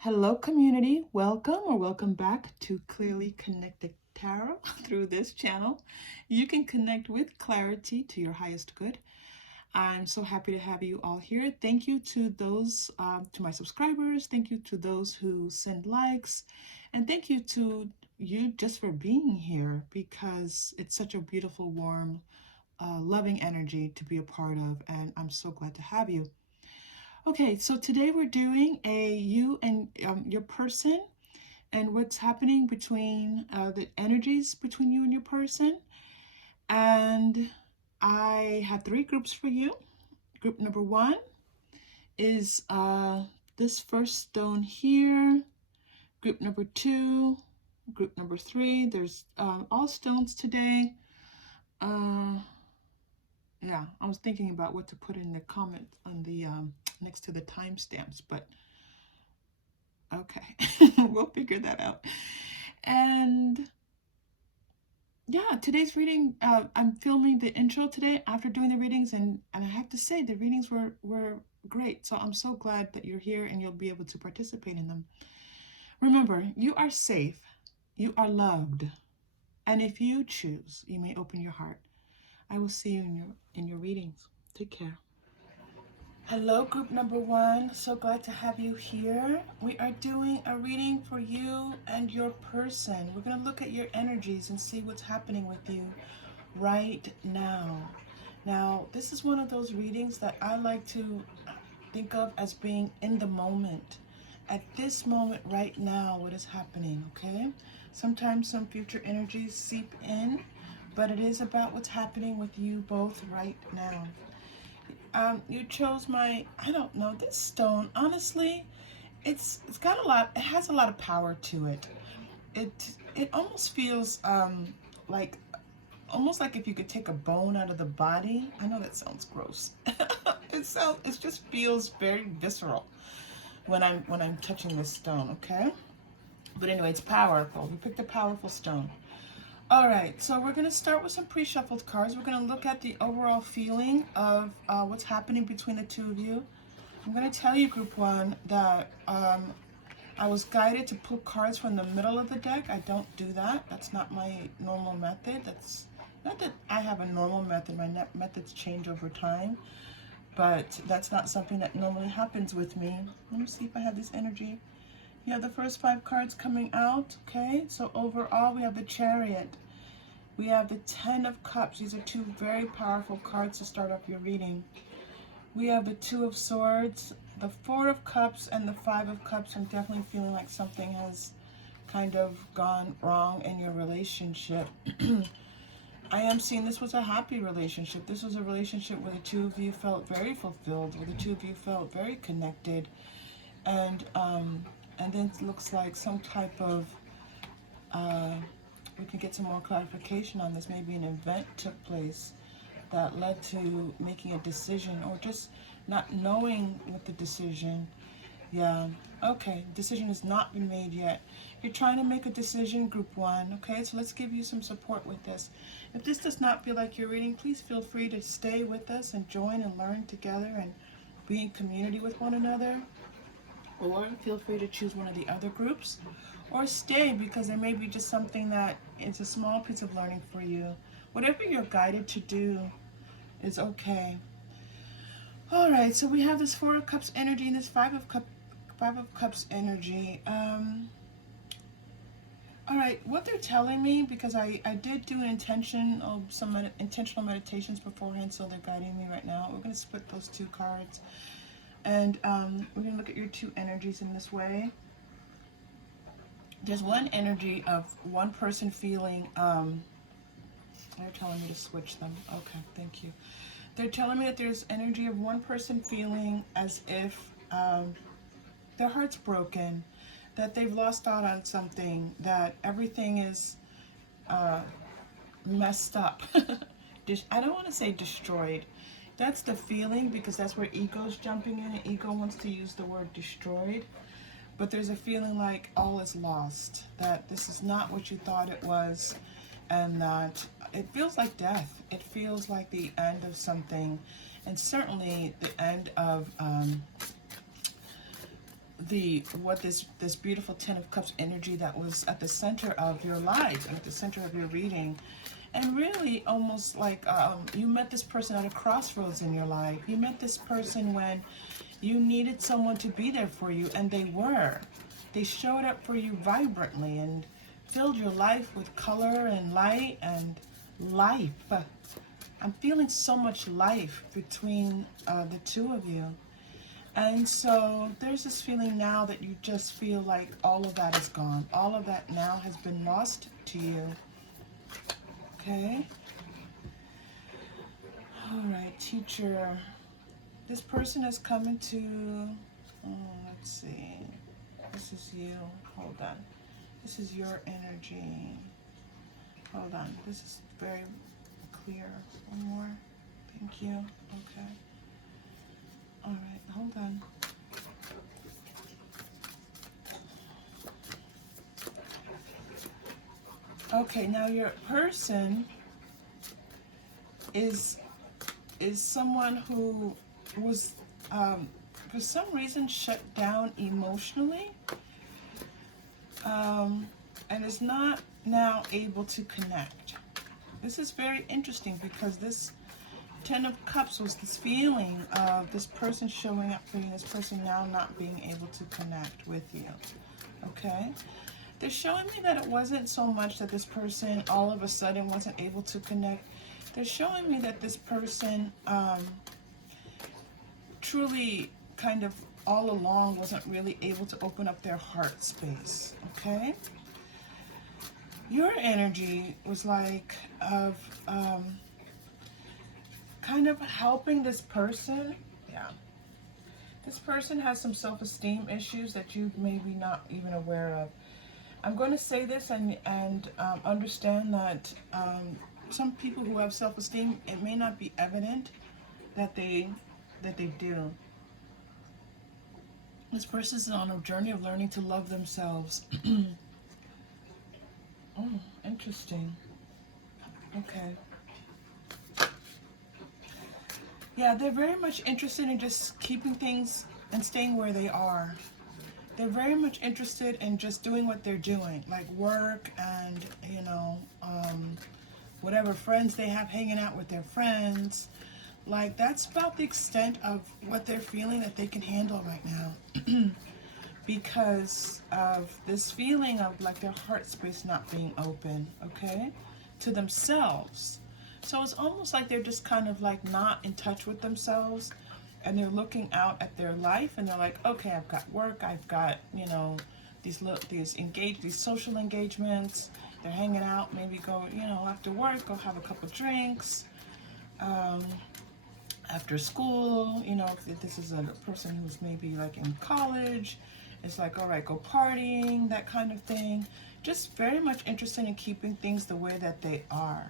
Hello, community. Welcome or welcome back to Clearly Connected Tarot through this channel. You can connect with clarity to your highest good. I'm so happy to have you all here. Thank you to those, to my subscribers. Thank you to those who send likes. And thank you to you just for being here because it's such a beautiful, warm, loving energy to be a part of. And I'm so glad to have you. Okay, so today we're doing a you and your person and what's happening between the energies between you and your person. And I have three groups for you. Group number one is this first stone here. Group number two, group number three. There's all stones today. Yeah, I was thinking about what to put in the comment on the next to the timestamps, but okay, we'll figure that out. And yeah, today's reading, I'm filming the intro today after doing the readings, and I have to say the readings were great. So I'm so glad that you're here and you'll be able to participate in them. Remember, you are safe, you are loved, and if you choose, you may open your heart. I will see you in your readings. Take care. Hello, group number one. So glad to have you here. We are doing a reading for you and your person. We're going to look at your energies and see what's happening with you right now. Now, this is one of those readings that I like to think of as being in the moment. At this moment right now, what is happening, okay? Sometimes some future energies seep in, but it is about what's happening with you both right now. You chose my, I don't know, this stone, honestly, it's got a lot, it has a lot of power to it. It almost feels like, almost like if you could take a bone out of the body. I know that sounds gross. It just feels very visceral when I'm touching this stone, okay? But anyway, it's powerful. We picked a powerful stone. All right, so we're going to start with some pre-shuffled cards. We're going to look at the overall feeling of what's happening between the two of you. I'm going to tell you, group one, that I was guided to pull cards from the middle of the deck. I don't do that. That's not my normal method. That's not that I have a normal method. My methods change over time, but that's not something that normally happens with me. Let me see if I have this energy. You have the first 5 cards coming out, okay? So overall, we have the Chariot. We have the 10 of Cups. These are 2 very powerful cards to start off your reading. We have the 2 of Swords, the 4 of Cups, and the 5 of Cups. I'm definitely feeling like something has kind of gone wrong in your relationship. I am seeing this was a happy relationship. This was a relationship where the 2 of you felt very fulfilled, where the 2 of you felt very connected. And then it looks like some type of, we can get some more clarification on this. Maybe an event took place that led to making a decision, or just not knowing what the decision. Yeah, okay, decision has not been made yet. You're trying to make a decision, group one, okay? So let's give you some support with this. If this does not feel like your reading, please feel free to stay with us and join and learn together and be in community with one another. Or feel free to choose one of the other groups, or stay because there may be just something that is a small piece of learning for you. Whatever you're guided to do is okay. All right, so we have this 4 of Cups energy and this 5 of Cups energy. All right, what they're telling me, because I did do an intentional meditations beforehand, so they're guiding me right now. We're going to split those 2 cards. And we're going to look at your 2 energies in this way. There's one energy of one person feeling, they're telling me to switch them. Okay, thank you. They're telling me that there's energy of one person feeling as if their heart's broken, that they've lost out on something, that everything is messed up. I don't want to say destroyed. That's the feeling, because that's where ego's jumping in, and ego wants to use the word destroyed. But there's a feeling like all is lost, that this is not what you thought it was, and that it feels like death. It feels like the end of something, and certainly the end of what this beautiful Ten of Cups energy that was at the center of your life and at the center of your reading. And really almost like you met this person at a crossroads in your life. You met this person when you needed someone to be there for you, and they were. They showed up for you vibrantly and filled your life with color and light and life. I'm feeling so much life between the two of you. And so there's this feeling now that you just feel like all of that is gone. All of that now has been lost to you. Okay? All right, teacher. This person is coming to, let's see. This is you. Hold on. This is your energy. Hold on. This is very clear. One more. Thank you. Okay. All right, hold on. Okay, now your person is someone who was for some reason shut down emotionally, and is not now able to connect. This is very interesting because this Ten of Cups was this feeling of this person showing up for you, this person now not being able to connect with you. Okay? They're showing me that it wasn't so much that this person all of a sudden wasn't able to connect. They're showing me that this person truly kind of all along wasn't really able to open up their heart space. Okay? Your energy was like of kind of helping this person. Yeah. This person has some self-esteem issues that you maybe not even aware of. I'm going to say this and understand that some people who have self-esteem, it may not be evident that they do. This person is on a journey of learning to love themselves. Oh, interesting. Okay. Yeah, they're very much interested in just keeping things and staying where they are. They're very much interested in just doing what they're doing, like work and, you know, whatever friends they have, hanging out with their friends. Like, that's about the extent of what they're feeling that they can handle right now. Because of this feeling of like their heart space not being open, okay, to themselves. So it's almost like they're just kind of like not in touch with themselves, and they're looking out at their life and they're like, okay, I've got work, I've got, you know, these social engagements. They're hanging out, maybe go, you know, after work, go have a couple drinks. After school, you know, if this is a person who's maybe like in college, it's like, all right, go partying, that kind of thing. Just very much interested in keeping things the way that they are.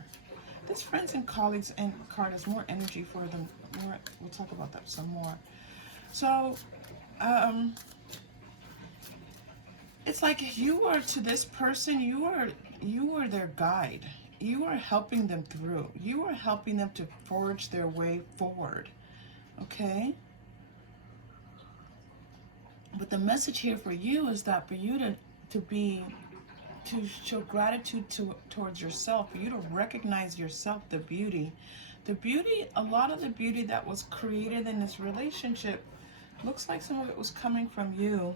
This friends and colleagues and card has more energy for them. We'll talk about that some more. So, it's like you are to this person, you are their guide. You are helping them through. You are helping them to forge their way forward. Okay? But the message here for you is that for you to show gratitude towards yourself, for you to recognize yourself, the beauty, a lot of the beauty that was created in this relationship looks like some of it was coming from you.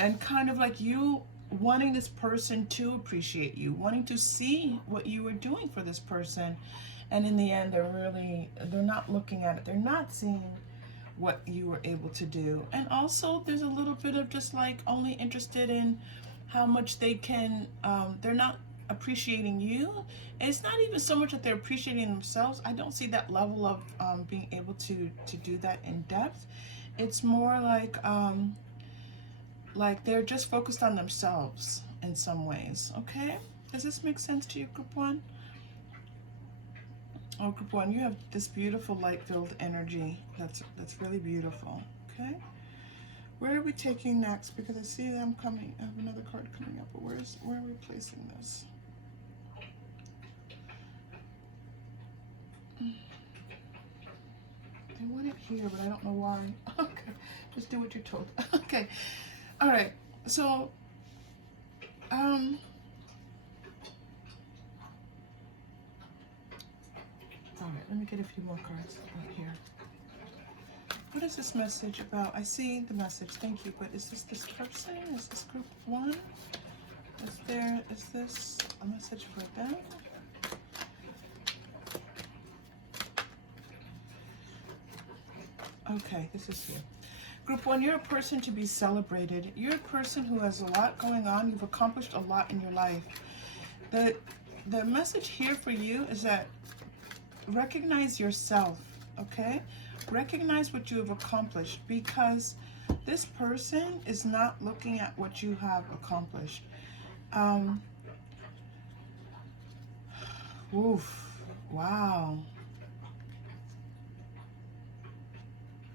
And kind of like you wanting this person to appreciate you, wanting to see what you were doing for this person. And in the end, they're not looking at it. They're not seeing what you were able to do. And also there's a little bit of just like only interested in how much they can, they're not appreciating you. And it's not even so much that they're appreciating themselves. I don't see that level of being able to do that in depth. It's more like they're just focused on themselves in some ways. Okay? Does this make sense to you, Group 1? Oh, Group 1, you have this beautiful light-filled energy. That's really beautiful. Okay? Where are we taking next? Because I see them coming. I have another card coming up, but where are we placing this? They want it here, but I don't know why. Okay, just do what you're told. Okay, all right. So, all right. Let me get a few more cards out here. What is this message about? I see the message. Thank you. But is this person? Is this group 1? Is this a message for them? Okay, this is here. Group 1, you're a person to be celebrated. You're a person who has a lot going on. You've accomplished a lot in your life. The message here for you is that recognize yourself, okay? Recognize what you have accomplished, because this person is not looking at what you have accomplished. Oof. Wow.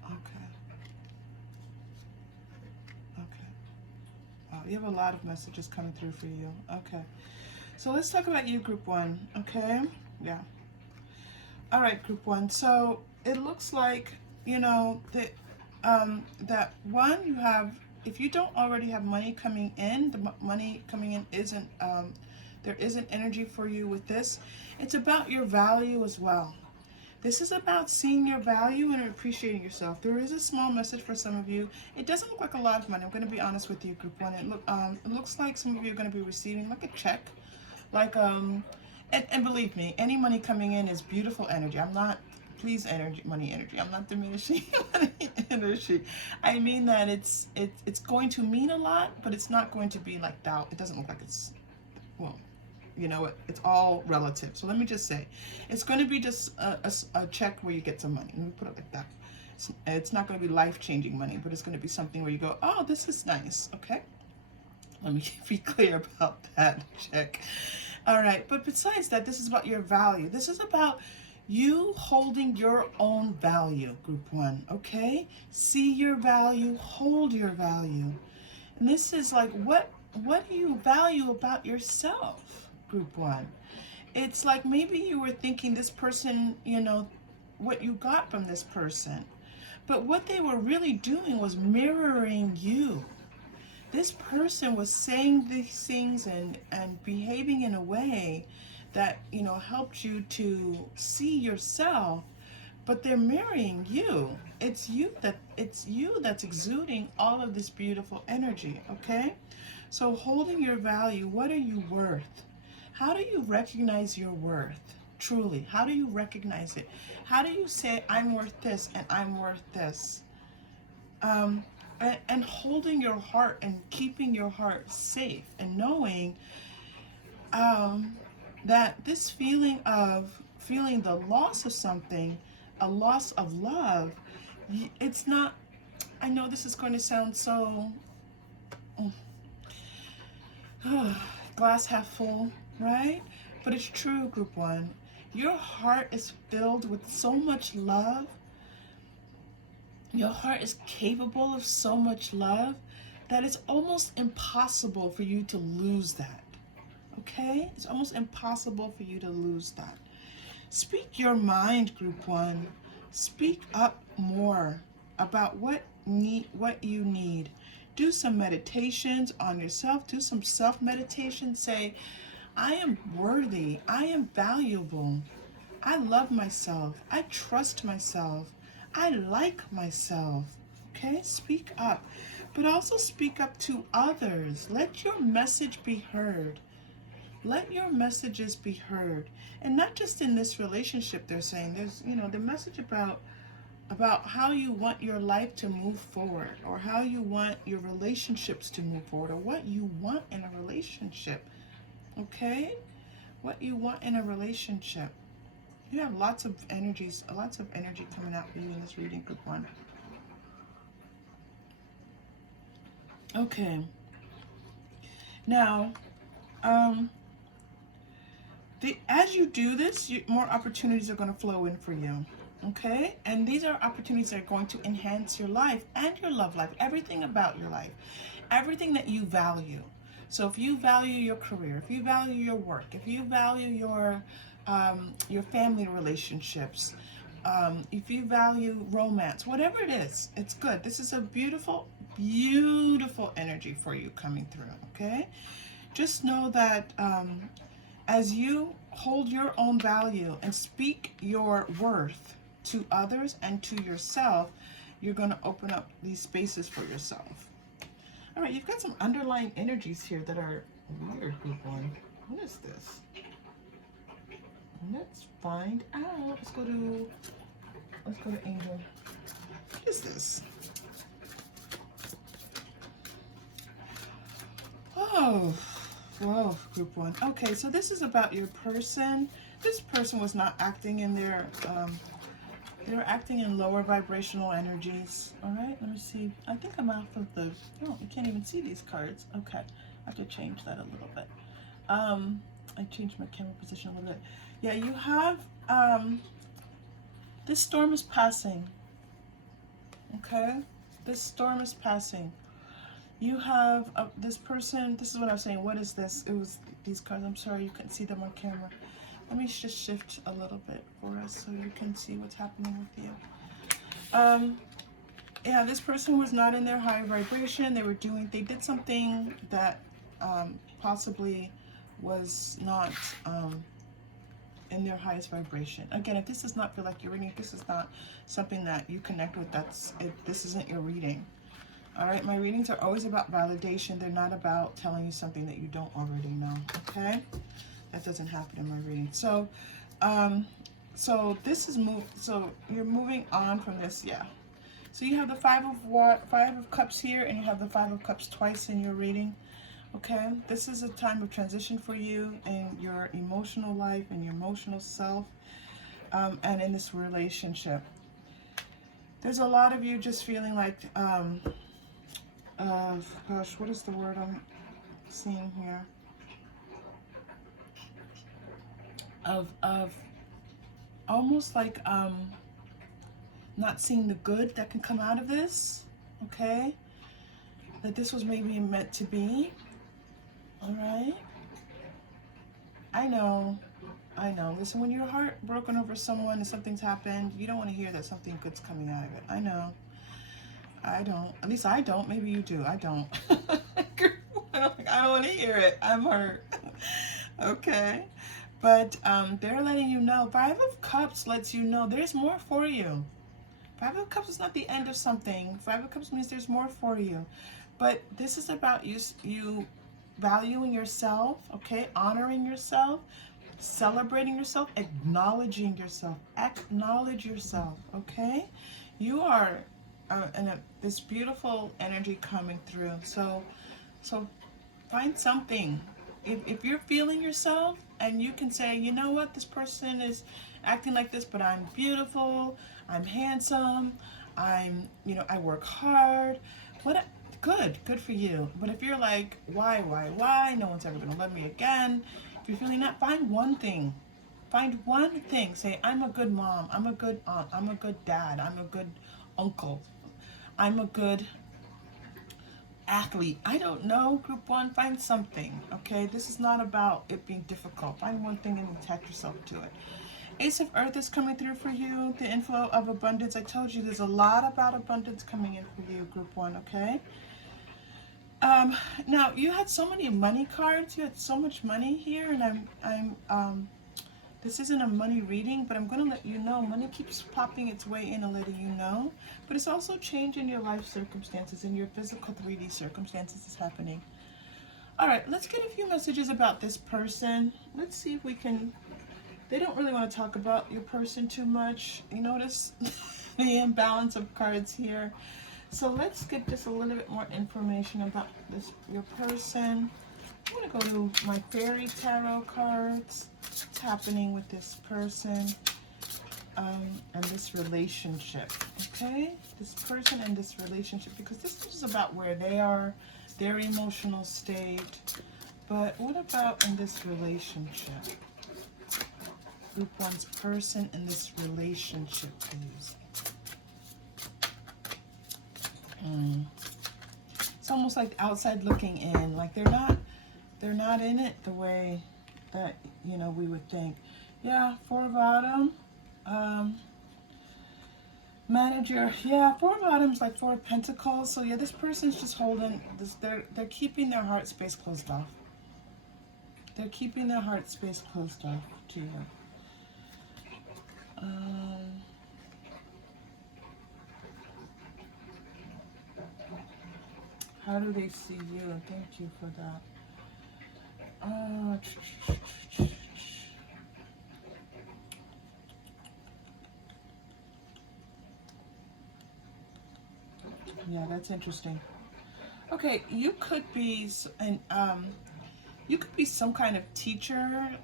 Okay. Wow, you have a lot of messages coming through for you. Okay. So let's talk about you, group 1, okay? Yeah. All right, group 1. So it looks like, you know, that that one, you have, if you don't already have money coming in, the money coming in isn't, there isn't energy for you with this. It's about your value as well. This is about seeing your value and appreciating yourself. There is a small message for some of you. It doesn't look like a lot of money. I'm going to be honest with you, group 1. It looks like some of you are going to be receiving like a check, like and believe me, any money coming in is beautiful energy. I'm not, please, money energy. I'm not diminishing money energy. I mean that it's going to mean a lot, but it's not going to be like that. It doesn't look like it's, well, you know, it's all relative. So let me just say, it's going to be just a check where you get some money. Let me put it like that. It's not going to be life-changing money, but it's going to be something where you go, oh, this is nice. Okay, let me be clear about that check. All right, but besides that, this is about your value. This is about you holding your own value, group 1, okay? See your value, hold your value. And this is like, what do you value about yourself, group 1? It's like maybe you were thinking this person, you know, what you got from this person. But what they were really doing was mirroring you. This person was saying these things and behaving in a way that, you know, helped you to see yourself, but they're mirroring you. It's you that's exuding all of this beautiful energy, okay? So holding your value, what are you worth? How do you recognize your worth? Truly, how do you recognize it? How do you say, I'm worth this and I'm worth this? And holding your heart and keeping your heart safe and knowing that this feeling of feeling the loss of something, a loss of love, it's not, I know this is going to sound so glass half full, right? But it's true, group 1. Your heart is filled with so much love. Your heart is capable of so much love that it's almost impossible for you to lose that. Okay? It's almost impossible for you to lose that. Speak your mind, group 1. Speak up more about what you need. Do some meditations on yourself. Do some self-meditation. Say, I am worthy. I am valuable. I love myself. I trust myself. I like myself. Okay? Speak up. But also speak up to others. Let your message be heard. Let your messages be heard. And not just in this relationship, they're saying. There's, you know, the message about how you want your life to move forward, or how you want your relationships to move forward, or what you want in a relationship. Okay? What you want in a relationship. You have lots of energy coming out for you in this reading, group 1. Okay. Now, as you do this, more opportunities are going to flow in for you. Okay? And these are opportunities that are going to enhance your life and your love life, everything about your life, everything that you value. So if you value your career, if you value your work, if you value your family relationships, if you value romance, whatever it is, it's good. This is a beautiful, beautiful energy for you coming through, okay? Just know that as you hold your own value and speak your worth to others and to yourself, you're going to open up these spaces for yourself. All right, you've got some underlying energies here that are weird, group one. What is this? Let's find out. Let's go to Angel. What is this? Oh, whoa, group one. Okay, so this is about your person. This person was not acting in their, they were acting in lower vibrational energies. All right, let me see. I think I'm off of the, oh, you can't even see these cards. Okay, I have to change that a little bit. I changed my camera position a little bit. Yeah, you have, this storm is passing. Okay, this storm is passing. You have this person, this is what I was saying. What is this? It was these cards. I'm sorry you couldn't see them on camera. Let me just shift a little bit for us so you can see what's happening with you. Yeah, this person was not in their high vibration. They did something that possibly was not in their highest vibration. Again, if this does not feel like your reading, if this is not something that you connect with, this isn't your reading. All right, my readings are always about validation. They're not about telling you something that you don't already know, okay? That doesn't happen in my reading. So, this is so you're moving on from this, yeah. So you have the Five of Cups here, and you have the Five of Cups twice in your reading, okay? This is a time of transition for you in your emotional life and your emotional self, and in this relationship. There's a lot of you just feeling like, gosh, what is the word I'm seeing here? Of almost like not seeing the good that can come out of this, okay? That this was maybe meant to be, all right? I know. Listen, when you're heartbroken over someone and something's happened, you don't want to hear that something good's coming out of it. I know. I don't. At least I don't. Maybe you do. I don't. I don't want to hear it. I'm hurt. Okay. But they're letting you know. Five of Cups lets you know there's more for you. Five of Cups is not the end of something. Five of Cups means there's more for you. But this is about you valuing yourself, okay? Honoring yourself, celebrating yourself, acknowledging yourself. Acknowledge yourself, okay? You are this beautiful energy coming through. So find something. If you're feeling yourself and you can say, you know what, this person is acting like this, but I'm beautiful, I'm handsome, I work hard. Good for you. But if you're like, why? No one's ever gonna love me again. If you're feeling that, find one thing. Find one thing. Say, I'm a good mom, I'm a good aunt, I'm a good dad, I'm a good uncle, I'm a good athlete. I don't know, group one, find something, okay? This is not about it being difficult. Find one thing and attach yourself to it. Ace of Earth is coming through for you. The inflow of abundance. I told you there's a lot about abundance coming in for you, group one, okay? Now you had so many money cards. You had so much money here, and this isn't a money reading, but I'm going to let you know money keeps popping its way in and letting you know. But it's also changing your life circumstances and your physical 3D circumstances is happening. All right, let's get a few messages about this person. Let's see if we can. They don't really want to talk about your person too much. You notice the imbalance of cards here. So let's get just a little bit more information about your person. I'm going to go to my fairy tarot cards. What's happening with this person and this relationship, okay? This person and this relationship, because this is about where they are, their emotional state. But what about in this relationship? Group one's person in this relationship, please. It's almost like outside looking in, like they're not in it the way that we would think. Yeah, Four of Autumn. Manager, yeah, Four of Bottoms, like Four of Pentacles. So yeah, this person's just holding this. They're keeping their heart space closed off. They're keeping their heart space closed off to you. How do they see you? Thank you for that. Yeah, that's interesting. Okay, you could be you could be some kind of teacher.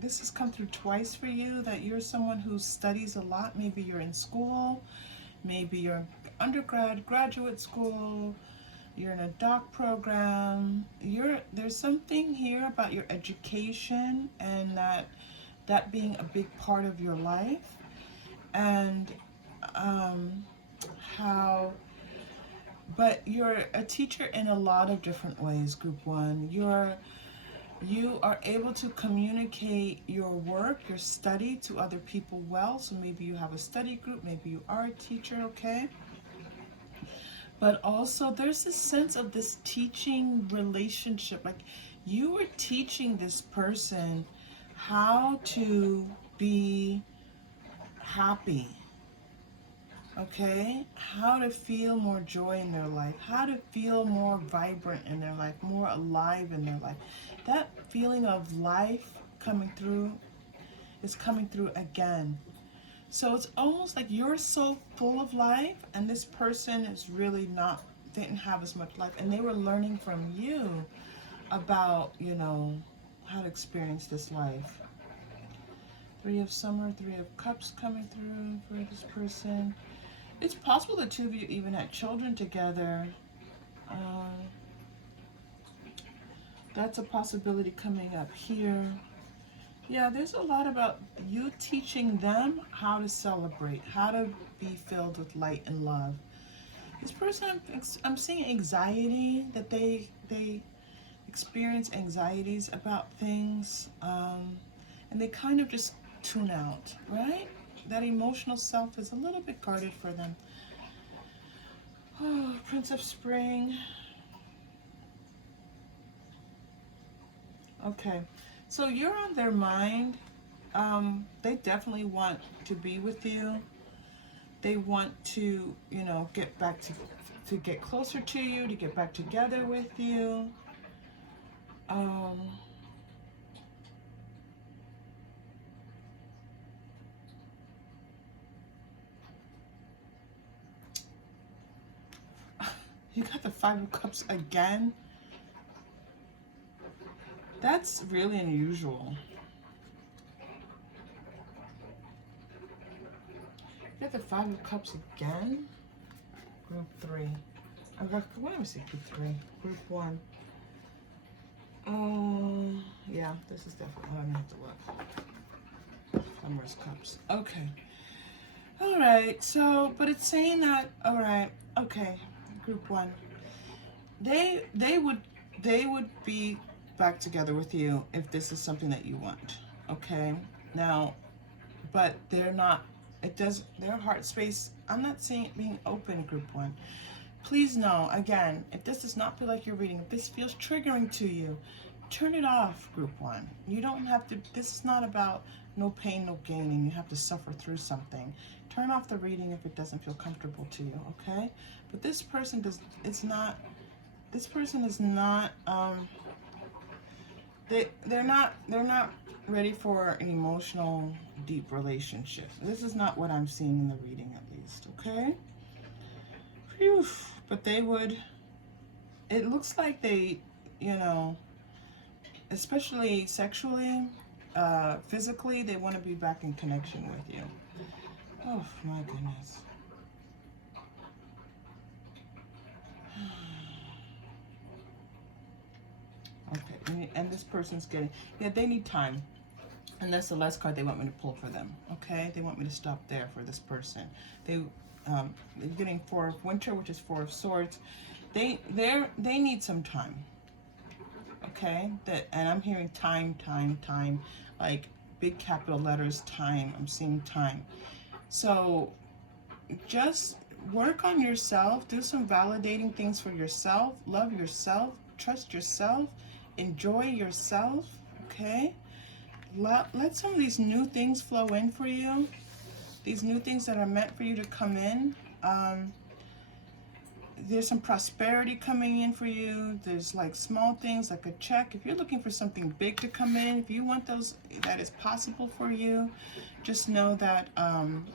This has come through twice for you, that you're someone who studies a lot. Maybe you're in school, maybe you're in undergrad, graduate school, you're in a doc program. There's something here about your education, and that being a big part of your life, and how, but you're a teacher in a lot of different ways, group one. You are able to communicate your work, your study to other people well. So maybe you have a study group, maybe you are a teacher, okay? But also there's this sense of this teaching relationship. Like you were teaching this person how to be happy, okay? How to feel more joy in their life, how to feel more vibrant in their life, more alive in their life. That feeling of life coming through is coming through again. So it's almost like you're so full of life, and this person is really not, didn't have as much life, and they were learning from you about, you know, how to experience this life. Three of Summer, Three of Cups coming through for this person. It's possible the two of you even had children together. That's a possibility coming up here. Yeah, there's a lot about you teaching them how to celebrate, how to be filled with light and love. This person, I'm seeing anxiety, that they experience anxieties about things, and they kind of just tune out, right? That emotional self is a little bit guarded for them. Oh, Prince of Spring. Okay, so you're on their mind. They definitely want to be with you. They want to, you know, get back to get closer to you, to get back together with you. You got the Five of Cups again. That's really unusual. You got the Five of Cups again. Group 3. What do I say? Group 3. Group 1. Yeah, this is definitely, I'm gonna have to look. Summer's Cups. Okay. All right. So, but it's saying that. All right. Okay. Group 1. They would be back together with you if this is something that you want. Okay. Now, but they're not. It does. Their heart space. I'm not saying it being open. Group 1. Please know, again, if this does not feel like you're reading, if this feels triggering to you, turn it off, group 1. You don't have to, this is not about no pain, no gain, and you have to suffer through something. Turn off the reading if it doesn't feel comfortable to you, okay? But this person does, it's not, this person is not, they're not ready for an emotional, deep relationship. This is not what I'm seeing in the reading, at least, okay? Phew. But they would, it looks like they, you know, especially sexually, physically, they want to be back in connection with you. Oh my goodness. Okay, and this person's getting, yeah, they need time. And that's the last card they want me to pull for them, okay? They want me to stop there for this person. They're getting Four of Winter, which is Four of Swords. They need some time, okay? And I'm hearing time, like big capital letters, time. I'm seeing time. So just work on yourself, do some validating things for yourself, love yourself, trust yourself, enjoy yourself, okay? Let some of these new things flow in for you, these new things that are meant for you to come in. There's some prosperity coming in for you. There's like small things like a check. If you're looking for something big to come in, if you want those, that is possible for you. Just know that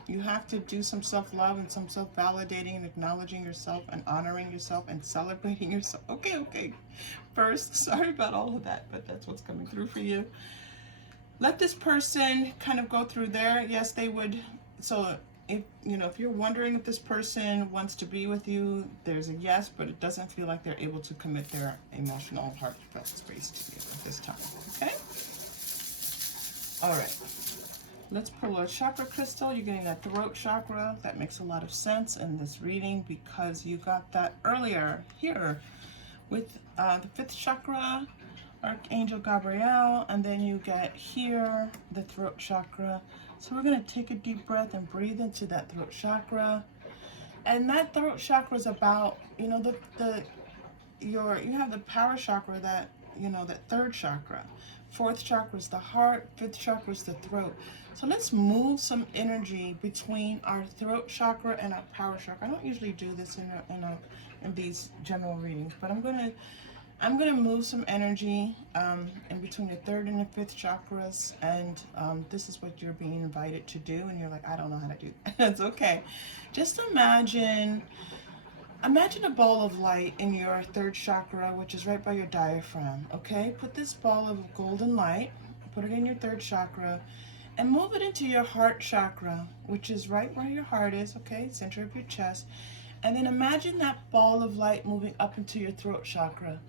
you have to do some self-love and some self-validating and acknowledging yourself and honoring yourself and celebrating yourself. Okay. First, sorry about all of that, but that's what's coming through for you. Let this person kind of go through there. Yes, they would. So if you're wondering if this person wants to be with you, there's a yes, but it doesn't feel like they're able to commit their emotional heartfelt space to you at this time. Okay. All right. Let's pull a chakra crystal. You're getting that throat chakra. That makes a lot of sense in this reading because you got that earlier here with the 5th chakra, Archangel Gabriel, and then you get here the throat chakra. So we're going to take a deep breath and breathe into that throat chakra. And that throat chakra is about, you have the power chakra, that, that 3rd chakra. 4th chakra is the heart, 5th chakra is the throat. So let's move some energy between our throat chakra and our power chakra. I don't usually do this in these general readings, but I'm gonna move some energy in between the 3rd and the 5th chakras, and this is what you're being invited to do, and you're like, I don't know how to do that. That's okay. Just imagine a ball of light in your 3rd chakra, which is right by your diaphragm, okay? Put this ball of golden light, put it in your 3rd chakra, and move it into your heart chakra, which is right where your heart is, okay? Center of your chest. And then imagine that ball of light moving up into your throat chakra,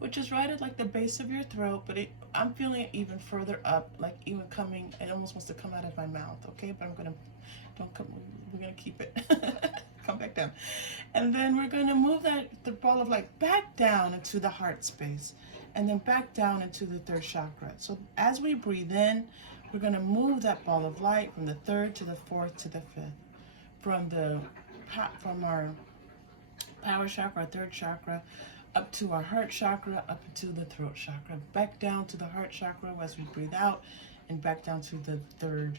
which is right at like the base of your throat, but I'm feeling it even further up, like even coming, it almost wants to come out of my mouth, okay? But we're gonna keep it. Come back down. And then we're gonna move the ball of light back down into the heart space, and then back down into the 3rd chakra. So as we breathe in, we're gonna move that ball of light from the 3rd to the 4th to the 5th. From our power chakra, our 3rd chakra, up to our heart chakra, up into the throat chakra, back down to the heart chakra as we breathe out, and back down to the 3rd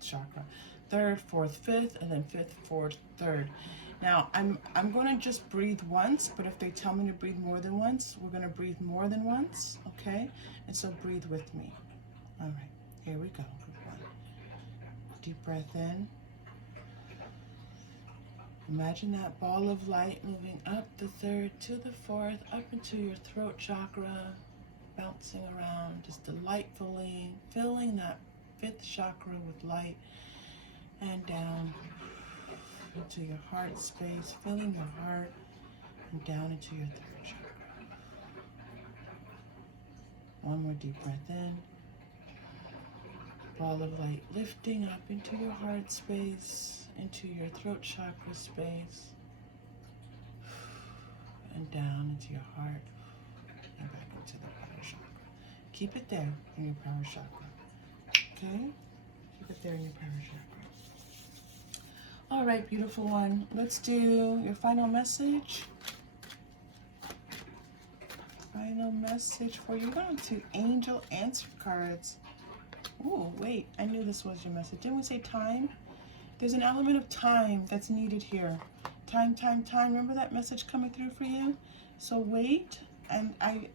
chakra. 3rd, 4th, 5th, and then 5th, 4th, 3rd. Now, I'm going to just breathe once, but if they tell me to breathe more than once, we're going to breathe more than once, okay? And so breathe with me. All right, here we go. Deep breath in. Imagine that ball of light moving up the 3rd to the 4th, up into your throat chakra, bouncing around, just delightfully filling that 5th chakra with light, and down into your heart space, filling your heart, and down into your 3rd chakra. One more deep breath in. Ball of light lifting up into your heart space, into your throat chakra space, and down into your heart, and back into the power chakra. Keep it there in your power chakra. Okay? Keep it there in your power chakra. All right, beautiful one. Let's do your final message. Final message for you. We're going to angel answer cards. Oh, wait. I knew this was your message. Didn't we say time? There's an element of time that's needed here. Time. Remember that message coming through for you? So wait. And I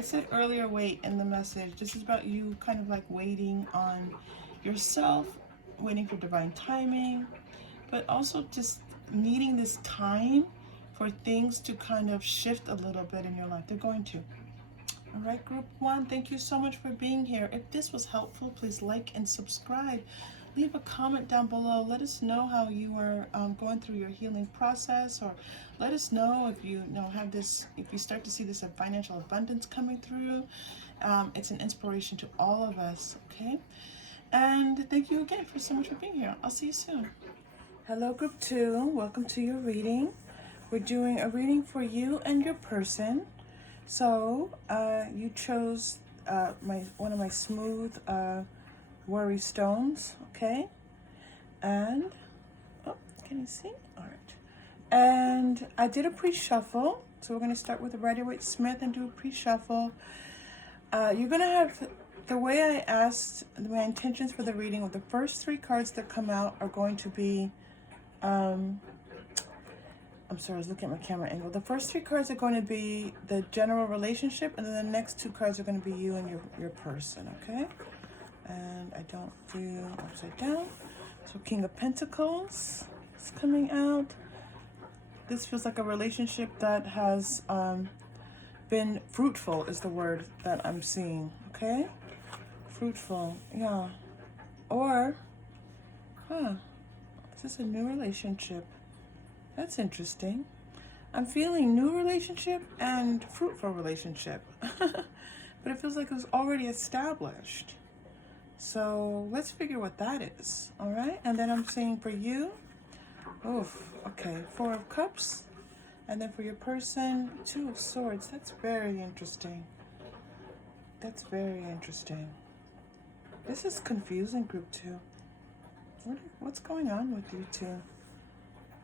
said earlier, wait in the message. This is about you kind of like waiting on yourself, waiting for divine timing, but also just needing this time for things to kind of shift a little bit in your life. They're going to. All right, group 1, thank you so much for being here. If this was helpful, please like and subscribe. Leave a comment down below. Let us know how you are going through your healing process, or let us know if you if you start to see this financial abundance coming through. It's an inspiration to all of us, okay? And thank you again for so much for being here. I'll see you soon. Hello, group 2. Welcome to your reading. We're doing a reading for you and your person. So you chose one of my smooth worry stones, okay? And Can you see? All right. And I did a pre-shuffle. So we're going to start with Rider-Waite Smith and do a pre-shuffle. You're going to have, the way I asked, my intentions for the reading of the first 3 cards that come out are going to be, I'm sorry, I was looking at my camera angle. The first 3 cards are going to be the general relationship, and then the next 2 cards are going to be you and your person, okay? And I don't do upside down. So King of Pentacles is coming out. This feels like a relationship that has been fruitful is the word that I'm seeing, okay? Fruitful, yeah. Or, is this a new relationship? That's interesting. I'm feeling new relationship and fruitful relationship. But it feels like it was already established. So let's figure what that is, all right? And then I'm seeing for you, okay, 4 of Cups. And then for your person, 2 of Swords. That's very interesting. That's very interesting. This is confusing, group 2. What's going on with you 2?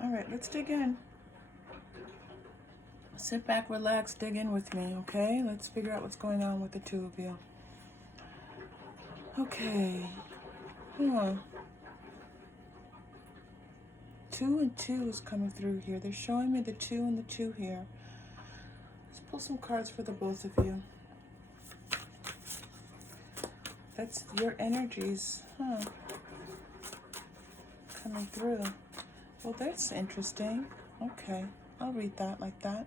All right, let's dig in. Sit back, relax, dig in with me, okay? Let's figure out what's going on with the 2 of you. Okay. 2 and 2 is coming through here. They're showing me the 2 and the 2 here. Let's pull some cards for the both of you. That's your energies, coming through. Well, that's interesting. Okay, I'll read that like that.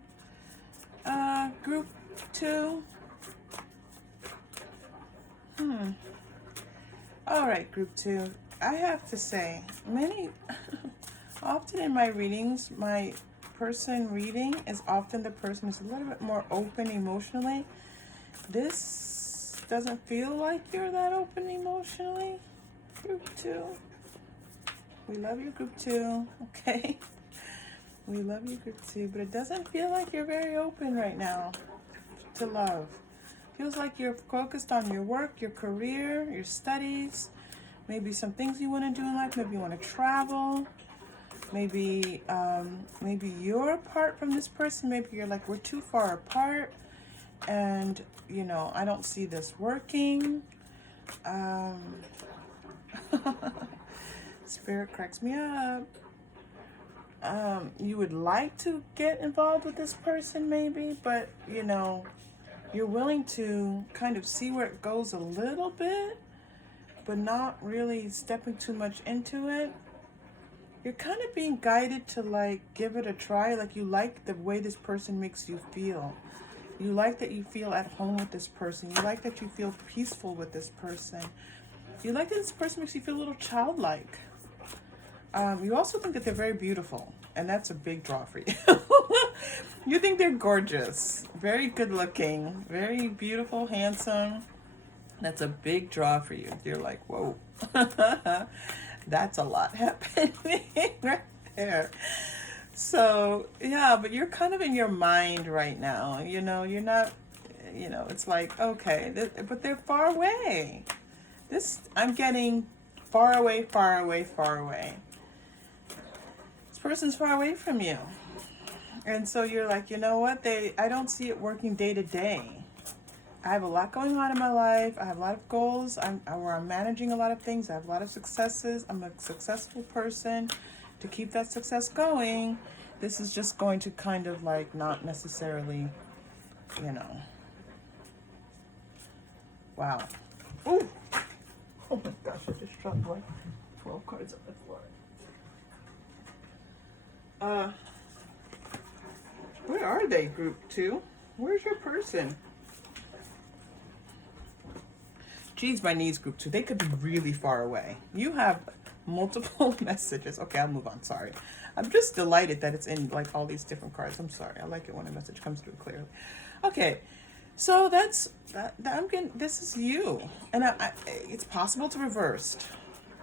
Group 2. All right, group 2. I have to say, often in my readings, my person reading is often the person who's a little bit more open emotionally. This doesn't feel like you're that open emotionally. Group 2. We love you, group 2, okay? We love you, group 2, but it doesn't feel like you're very open right now to love. Feels like you're focused on your work, your career, your studies, maybe some things you want to do in life. Maybe you want to travel. Maybe you're apart from this person. Maybe you're like, we're too far apart, and you know, I don't see this working. Spirit cracks me up. You would like to get involved with this person maybe, but you know, you're willing to kind of see where it goes a little bit, but not really stepping too much into it. You're kind of being guided to like give it a try. Like you like the way this person makes you feel. You like that you feel at home with this person. You like that you feel peaceful with this person. You like that this person makes you feel a little childlike. You also think that they're very beautiful, and that's a big draw for you. You think they're gorgeous, very good looking, very beautiful, handsome. That's a big draw for you. You're like, whoa, that's a lot happening right there. So yeah, but you're kind of in your mind right now. You know, you're not, you know, it's like, okay, but they're far away. I'm getting far away, far away, far away. This person's far away from you. And so you're like, you know what? I don't see it working day to day. I have a lot going on in my life. I have a lot of goals where I'm managing a lot of things. I have a lot of successes. I'm a successful person. To keep that success going, this is just going to kind of like not necessarily, you know. Wow. Ooh. Oh my gosh, I just dropped like 12 cards on the floor. Where are they, group 2? Where's your person? Geez, my knees, group 2. They could be really far away. You have multiple messages. Okay, I'll move on. Sorry. I'm just delighted that it's in like all these different cards. I'm sorry. I like it when a message comes through clearly. Okay, so that's that. I'm getting. This is you, and it's possible to reverse.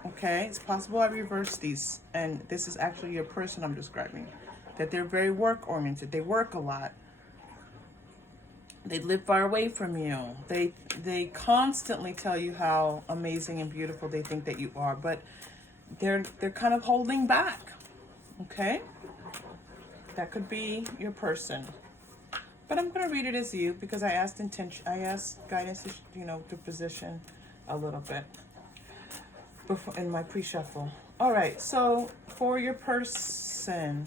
Okay, it's possible I reverse these, and this is actually your person I'm describing. That they're very work oriented. They work a lot. They live far away from you. They constantly tell you how amazing and beautiful they think that you are, but they're kind of holding back. Okay? That could be your person. But I'm going to read it as you because I asked guidance to, to position a little bit before in my pre-shuffle. All right, so for your person,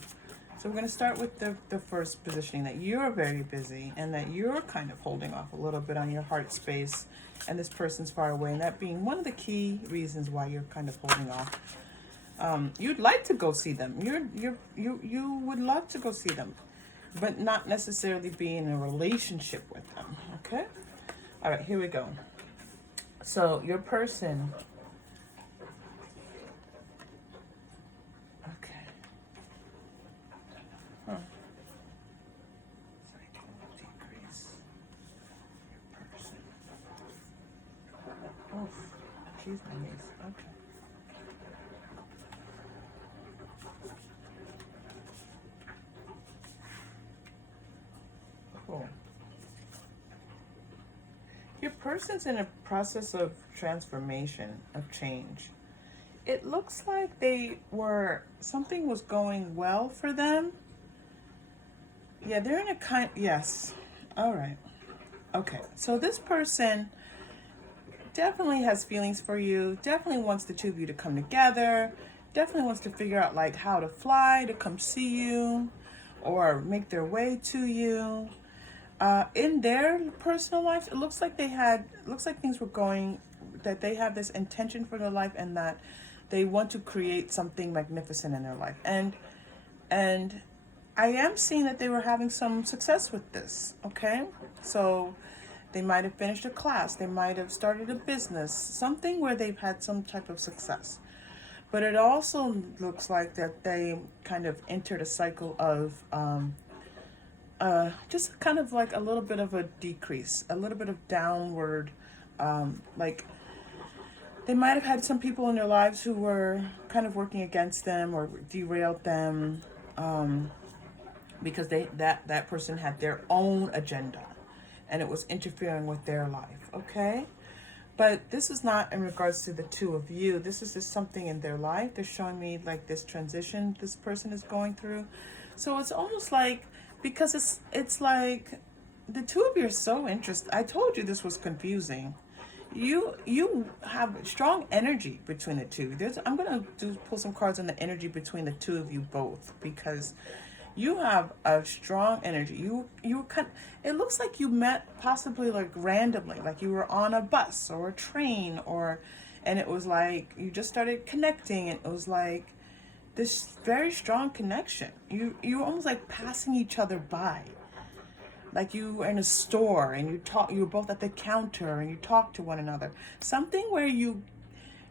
so we're going to start with the first positioning, that you're very busy and that you're kind of holding off a little bit on your heart space, and this person's far away, and that being one of the key reasons why you're kind of holding off. You'd like to go see them. You would love to go see them, but not necessarily be in a relationship with them. Okay? All right, here we go. So your person. Okay. Huh. Decrease. Your person. Oh, she's my niece. Okay. Cool. Your person's in a process of transformation, of change. It looks like something was going well for them. Yeah, they're in a yes. All right. Okay, so this person definitely has feelings for you, definitely wants the two of you to come together, definitely wants to figure out like how to fly to come see you or make their way to you. In their personal life, it looks like things were going, that they have this intention for their life and that they want to create something magnificent in their life. And I am seeing that they were having some success with this, okay? So they might have finished a class, they might have started a business, something where they've had some type of success. But it also looks like that they kind of entered a cycle of just kind of like a little bit of a decrease, a little bit of downward, like they might have had some people in their lives who were kind of working against them or derailed them, because that person had their own agenda and it was interfering with their life, okay? But this is not in regards to the two of you. This is just something in their life. They're showing me like this transition this person is going through. So it's almost like, because it's like the two of you are so interested. I told you this was confusing. You have strong energy between the two. I'm gonna pull some cards on the energy between the two of you both, because you have a strong energy. It looks like you met possibly like randomly, like you were on a bus or a train, and it was like you just started connecting, and it was like this very strong connection. You were almost like passing each other by. Like you were in a store and you were both at the counter and you talked to one another. Something where you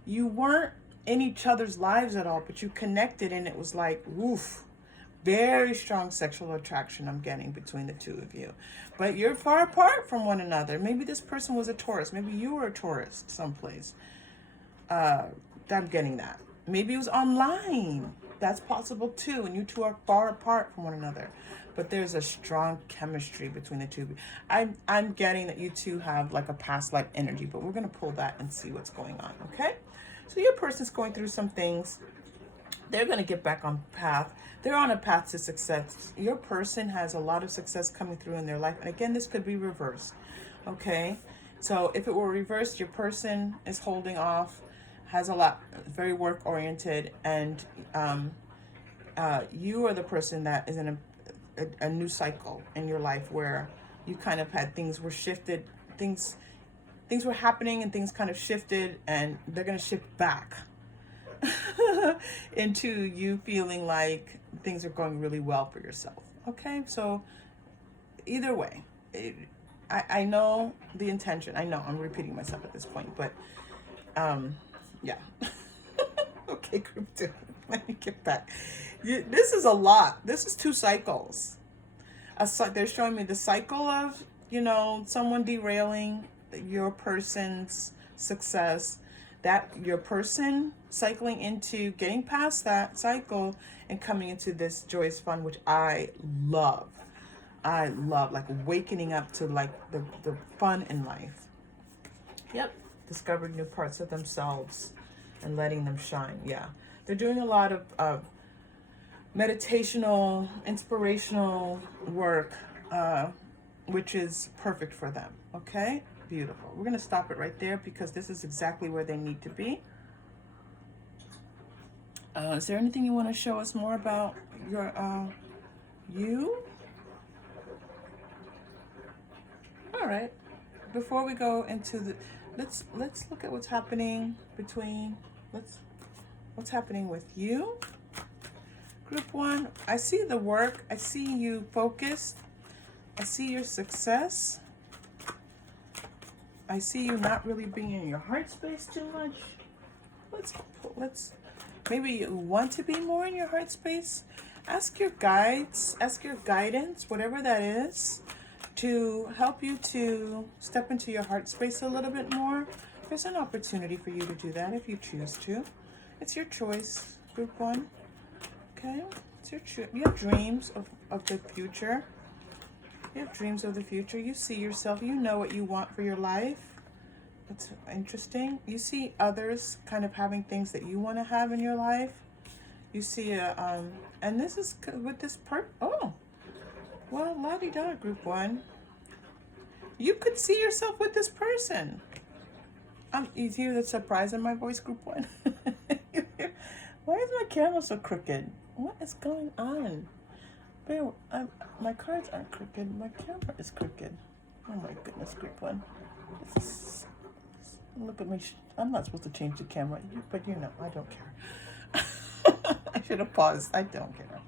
weren't in each other's lives at all, but you connected, and it was like, woof, very strong sexual attraction I'm getting between the two of you. But you're far apart from one another. Maybe this person was a tourist. Maybe you were a tourist someplace. I'm getting that. Maybe it was online. That's possible too. And you two are far apart from one another. But there's a strong chemistry between the two of you. I'm getting that you two have like a past life energy, but we're going to pull that and see what's going on, okay? So your person's going through some things. They're going to get back on path. They're on a path to success. Your person has a lot of success coming through in their life. And again, this could be reversed, okay? So if it were reversed, your person is holding off, has a lot, very work-oriented, and you are the person that is in a new cycle in your life where you kind of had things were shifted, things were happening and things kind of shifted, and they're going to shift back into you feeling like things are going really well for yourself. Okay, so either way, I know the intention. I know I'm repeating myself at this point, but yeah. Okay, group 2. Let me get back. This is a lot. This is 2 cycles. They're showing me the cycle of, someone derailing your person's success, that your person cycling into getting past that cycle and coming into this joyous fun, which I love. I love, like, wakening up to, like, the fun in life. Yep. Discovering new parts of themselves and letting them shine. Yeah. They're doing a lot of meditational, inspirational work, which is perfect for them. Okay, beautiful. We're going to stop it right there because this is exactly where they need to be. Is there anything you want to show us more about your you? All right. Before we go into the, let's look at what's happening between. What's happening with you, group 1. I see the work. I see you focused. I see your success. I see you not really being in your heart space too much. Let's maybe you want to be more in your heart space. Ask your guides, ask your guidance, whatever that is, to help you to step into your heart space a little bit more. There's an opportunity for you to do that if you choose to. It's your choice, group 1. Okay? It's your choice. You have dreams of the future. You have dreams of the future. You see yourself. You know what you want for your life. It's interesting. You see others kind of having things that you want to have in your life. You see and this is with this oh, well, la-di-da, group 1. You could see yourself with this person. You hear the surprise in my voice, group 1? Why is my camera so crooked? What is going on? My cards aren't crooked. My camera is crooked. Oh my goodness, group 1. Look at me. I'm not supposed to change the camera, but you know, I don't care. I should have paused. I don't care.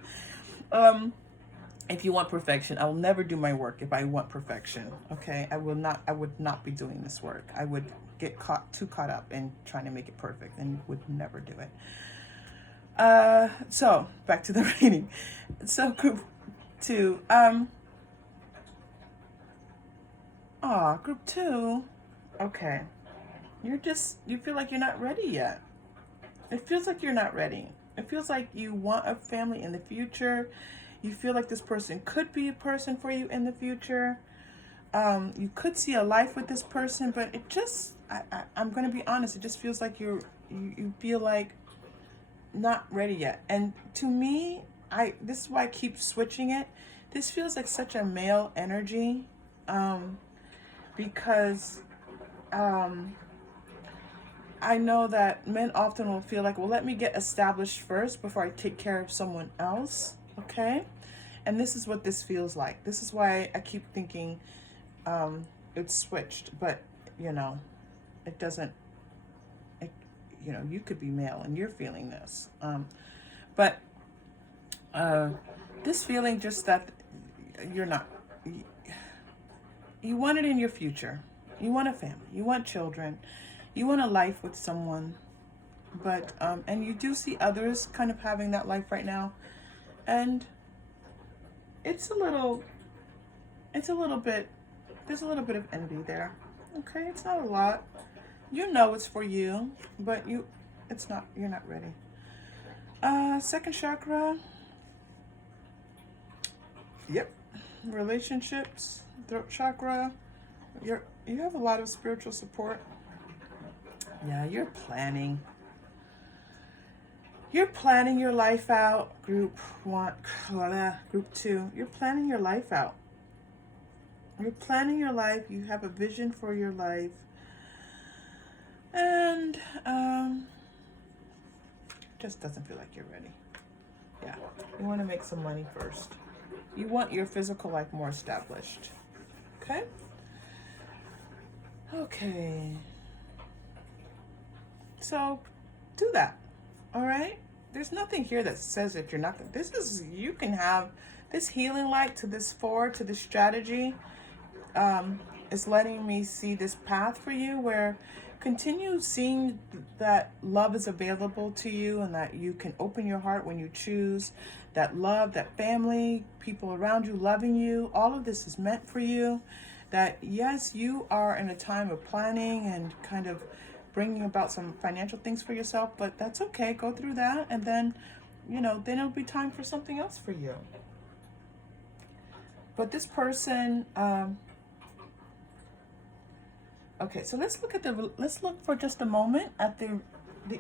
If you want perfection, I will never do my work if I want perfection. Okay, I would not be doing this work. I would get too caught up in trying to make it perfect and would never do it. So back to the reading. So group 2, group 2. Okay. You feel like you're not ready yet. It feels like you're not ready. It feels like you want a family in the future. You feel like this person could be a person for you in the future. You could see a life with this person, but it just, I'm going to be honest, it just feels like you feel like not ready yet. And to me, this is why I keep switching it. This feels like such a male energy, because I know that men often will feel like, well, let me get established first before I take care of someone else. Okay? And this is what this feels like. This is why I keep thinking it's switched, but you know, it doesn't, you know, you could be male and you're feeling this. But this feeling just that you're not, you want it in your future. You want a family, you want children, you want a life with someone, but, and you do see others kind of having that life right now. And it's a little bit, there's a little bit of envy there. Okay, it's not a lot. You know it's for you, but you're not ready. Second chakra. Yep. Relationships, throat chakra. You have a lot of spiritual support. Yeah, you're planning. You're planning your life out, group 1, group 2. You're planning your life out. You're planning your life. You have a vision for your life. And just doesn't feel like you're ready. Yeah, you want to make some money first. You want your physical life more established. Okay? Okay. So, do that. All right? There's nothing here that says that you're not going to. You can have this healing light to this 4, to this strategy. Is letting me see this path for you where continue seeing that love is available to you and that you can open your heart when you choose. That love, that family, people around you loving you, all of this is meant for you. That yes, you are in a time of planning and kind of bringing about some financial things for yourself, but that's okay. Go through that, and then, you know, then it'll be time for something else for you. But this person, okay, so let's look for just a moment at the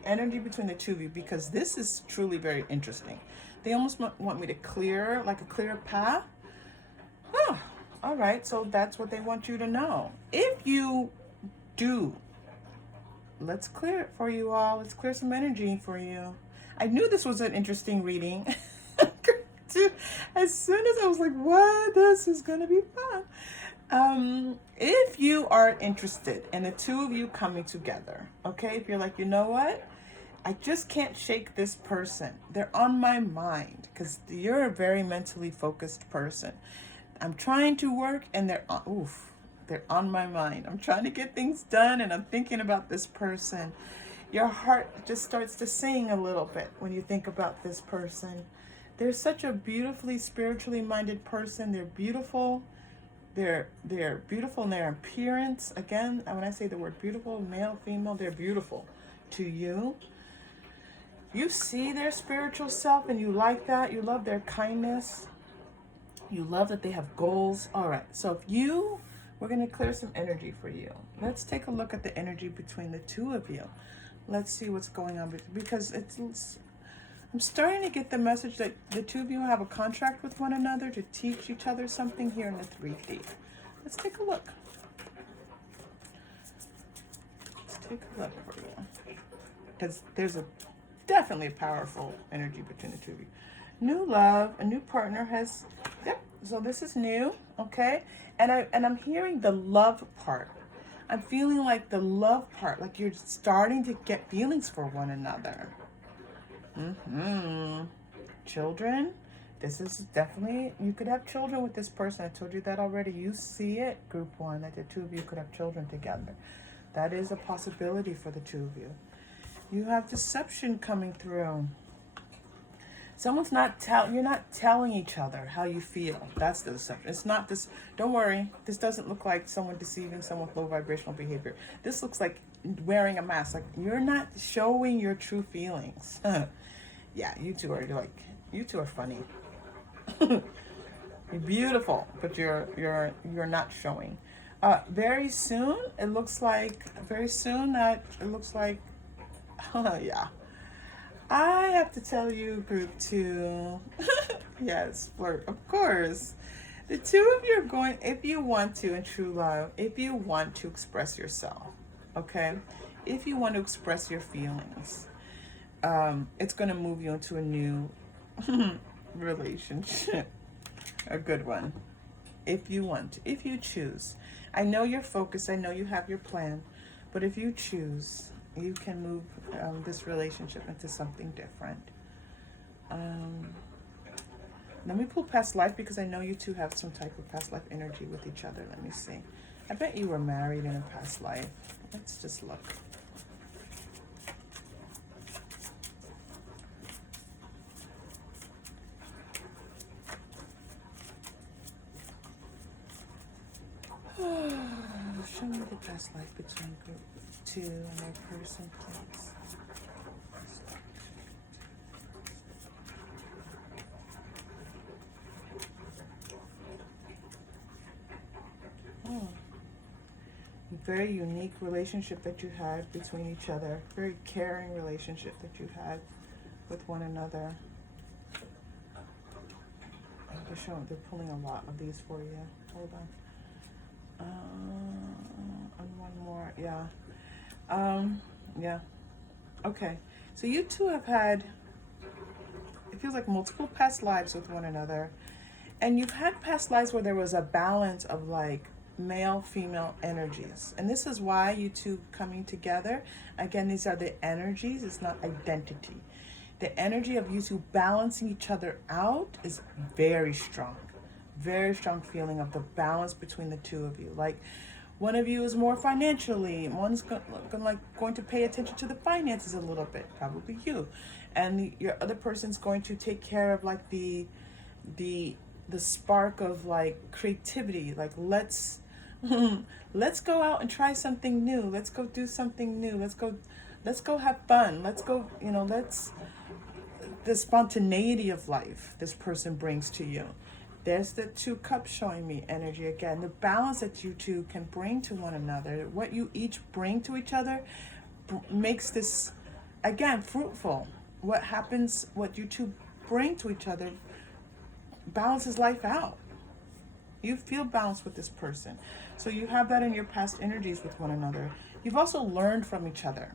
energy between the two of you, because this is truly very interesting. They almost want me to clear, like a clear path. Huh. All right, so that's what they want you to know. If you do, let's clear it for you all. Let's clear some energy for you. I knew this was an interesting reading. As soon as I was like, what? This is going to be fun. If you are interested in the two of you coming together, okay, if you're like, you know what? I just can't shake this person. They're on my mind, because you're a very mentally focused person. I'm trying to work and they're on my mind. I'm trying to get things done and I'm thinking about this person. Your heart just starts to sing a little bit when you think about this person. They're such a beautifully spiritually minded person. They're beautiful. They're beautiful in their appearance. Again, when I say the word beautiful, male, female, they're beautiful to you. You see their spiritual self and you like that. You love their kindness. You love that they have goals. All right, so we're going to clear some energy for you. Let's take a look at the energy between the two of you. Let's see what's going on, because I'm starting to get the message that the two of you have a contract with one another to teach each other something here in the 3D. Let's take a look. Let's take a look for you, because there's definitely a powerful energy between the two of you. New love, a new partner has, yep, so this is new, okay? And I'm hearing the love part. I'm feeling like the love part, like you're starting to get feelings for one another. Children, this is definitely, you could have children with this person. I told you that already. You see it, group one, that the two of you could have children together. That is a possibility for the two of you. You have deception coming through. Someone's you're not telling each other how you feel. That's the deception. It's not this, don't worry, this doesn't look like someone deceiving someone with low vibrational behavior. This looks like wearing a mask. Like you're not showing your true feelings. Yeah, you two are funny. You're beautiful, but you're not showing. Very soon, it looks like, yeah. I have to tell you, group two, yes, flirt, of course. The two of you are going, if you want to, in true love, if you want to express yourself, okay? If you want to express your feelings, it's going to move you into a new relationship, a good one, if you want to, if you choose. I know you're focused, I know you have your plan, but if you choose, you can move this relationship into something different. Let me pull past life, because I know you two have some type of past life energy with each other. Let me see. I bet you were married in a past life. Let's just look. Show me the past life between group two and their person, please. Very unique relationship that you had between each other. Very caring relationship that you had with one another. They're pulling a lot of these for you. Hold on. And one more. Yeah. Yeah. Okay. So you two have had, it feels like multiple past lives with one another. And you've had past lives where there was a balance of like male, female energies. And this is why you two coming together. Again, these are the energies. It's not identity. The energy of you two balancing each other out is very strong. Very strong feeling of the balance between the two of you. Like one of you is more financially, one's going to pay attention to the finances a little bit, probably you. And your other person's going to take care of like the spark of like creativity. Like let's go out and try something new. Let's go do something new. Let's go have fun. Let's go, the spontaneity of life this person brings to you. There's the 2 cups showing me energy again. The balance that you two can bring to one another, what you each bring to each other, makes this, again, fruitful. What happens, what you two bring to each other balances life out. You feel balanced with this person. So you have that in your past energies with one another. You've also learned from each other.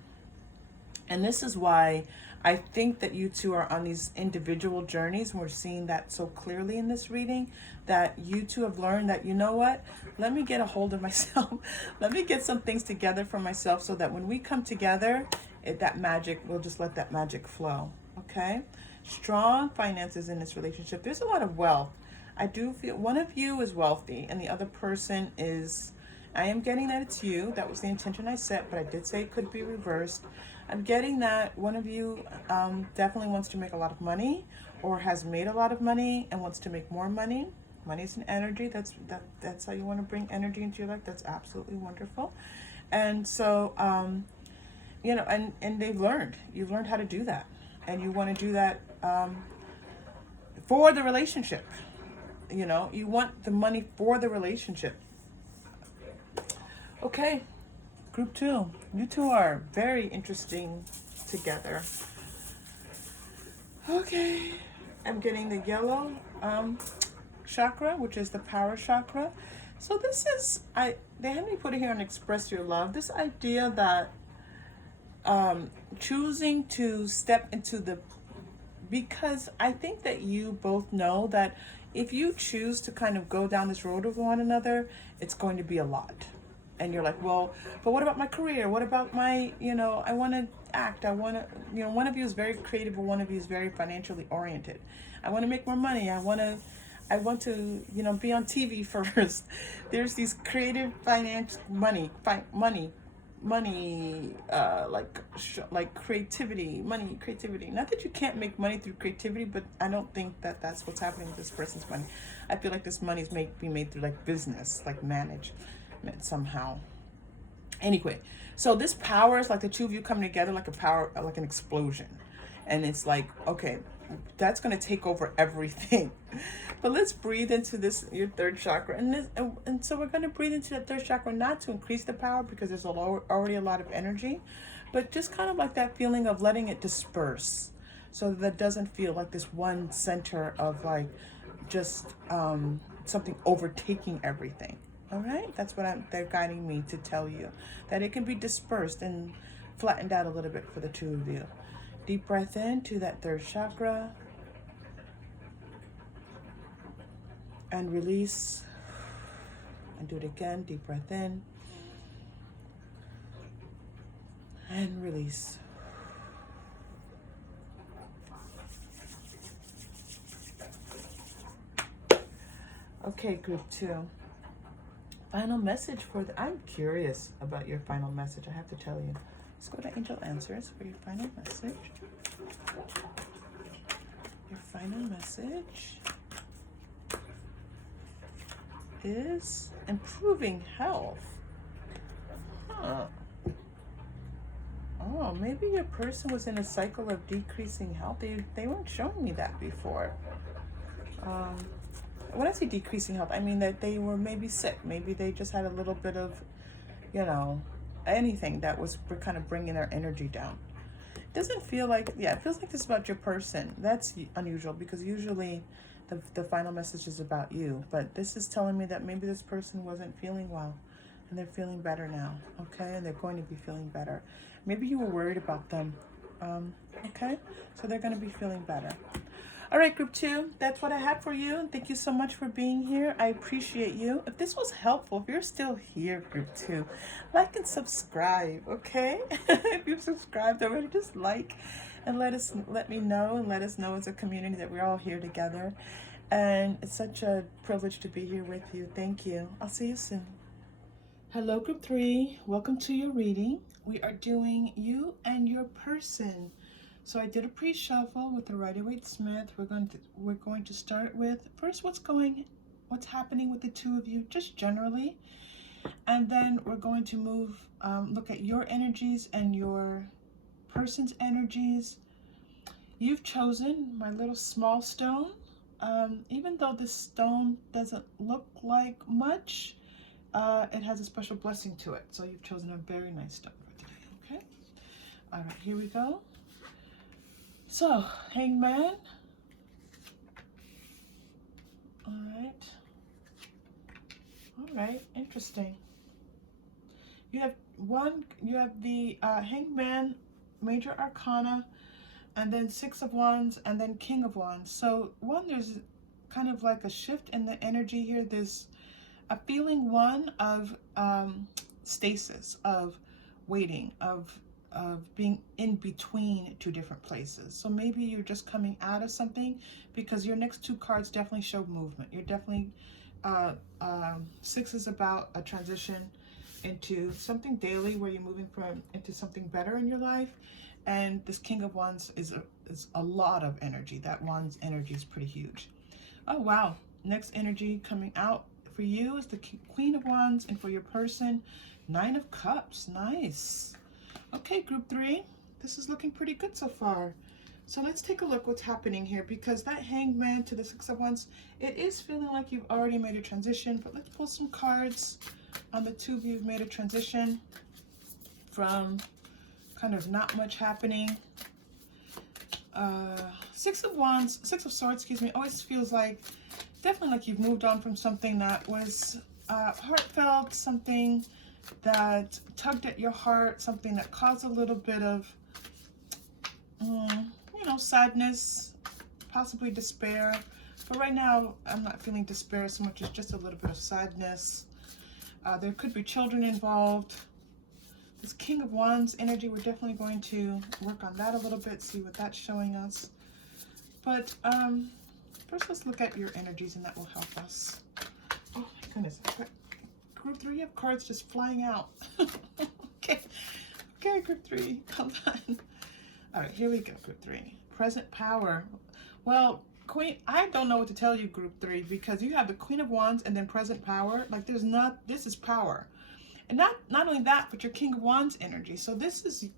And this is why I think that you two are on these individual journeys. And we're seeing that so clearly in this reading, that you two have learned that, you know what, let me get a hold of myself. Let me get some things together for myself so that when we come together, that magic, we'll just let that magic flow. Okay? Strong finances in this relationship. There's a lot of wealth. I do feel one of you is wealthy and the other person is, I am getting that it's you. That was the intention I set, but I did say it could be reversed. I'm getting that one of you definitely wants to make a lot of money or has made a lot of money and wants to make more money. Money is an energy. That's how you want to bring energy into your life. That's absolutely wonderful. And so, you know, and they've learned. You've learned how to do that. And you want to do that for the relationship. You know, you want the money for the relationship. Okay, group 2. You two are very interesting together. Okay, I'm getting the yellow chakra, which is the power chakra. So this is, they had me put it here and express your love. This idea that choosing to step into the, because I think that you both know that if you choose to kind of go down this road with one another, it's going to be a lot. And you're like, well, but what about my career? What about my, you know, I want to act. I want to, you know, one of you is very creative and one of you is very financially oriented. I want to make more money. I want to, you know, be on TV first. There's these creative finance, money, like creativity, money, creativity. Not that you can't make money through creativity, but I don't think that that's what's happening with this person's money. I feel like this money is be made through like business, like management somehow. Anyway, so this power is like the two of you coming together like a power, like an explosion. And it's like, okay, that's going to take over everything. But let's breathe into this, your third chakra. And so we're going to breathe into the third chakra, not to increase the power because there's already a lot of energy, but just kind of like that feeling of letting it disperse so that it doesn't feel like this one center of like just something overtaking everything. All right, that's what they're guiding me to tell you, that it can be dispersed and flattened out a little bit for the two of you. Deep breath in to that third chakra and release. And do it again. Deep breath in and release. Okay, group 2. Final message for I'm curious about your final message, I have to tell you. Let's go to Angel Answers for your final message. Your final message is improving health. Huh. Oh, maybe your person was in a cycle of decreasing health. They weren't showing me that before. When I say decreasing health, I mean that they were maybe sick. Maybe they just had a little bit of, you know, anything that was kind of bringing their energy down. It doesn't feel like, yeah, it feels like this is about your person. That's unusual because usually the final message is about you. But this is telling me that maybe this person wasn't feeling well and they're feeling better now, okay? And they're going to be feeling better. Maybe you were worried about them, okay? So they're going to be feeling better. All right, group 2, that's what I had for you. Thank you so much for being here. I appreciate you. If this was helpful, if you're still here, group 2, like and subscribe, okay? If you've subscribed already, just like and let me know and let us know as a community that we're all here together. And it's such a privilege to be here with you. Thank you. I'll see you soon. Hello, group 3. Welcome to your reading. We are doing you and your person. So I did a pre-shuffle with the Rider-Waite Smith. We're going to start with first what's happening with the two of you, just generally, and then we're going to move, look at your energies and your person's energies. You've chosen my little small stone. Even though this stone doesn't look like much, it has a special blessing to it. So you've chosen a very nice stone for today. Okay. All right. Here we go. So, Hangman, All right, interesting. You have the Hangman, Major Arcana, and then Six of Wands, and then King of Wands. So one, there's kind of like a shift in the energy here. There's a feeling, one, of stasis, of waiting, of being in between two different places. So maybe you're just coming out of something, because your next two cards definitely show movement. You're definitely, six is about a transition into something daily, where you're moving from into something better in your life. And this King of Wands is a lot of energy. That Wands energy is pretty huge. Oh, wow. Next energy coming out for you is the Queen of Wands, and for your person, Nine of Cups. Nice. Okay, group 3. This is looking pretty good so far. So let's take a look what's happening here, because that Hangman to the Six of Wands, it is feeling like you've already made a transition. But let's pull some cards on the two of you who've made a transition from kind of not much happening. Six of Wands, Six of Swords, excuse me, always feels like, definitely like you've moved on from something that was heartfelt, something that tugged at your heart, something that caused a little bit of, you know, sadness, possibly despair. But right now, I'm not feeling despair so much as just a little bit of sadness. There could be children involved. This King of Wands energy, we're definitely going to work on that a little bit, see what that's showing us. But first, let's look at your energies, and that will help us. Oh my goodness. Group 3, you have cards just flying out. Okay. Okay, group 3, hold on. All right, here we go, group 3. Present power. Well, Queen, I don't know what to tell you, group 3, because you have the Queen of Wands and then present power. Like, there's not, this is power. And not only that, but your King of Wands energy. So this is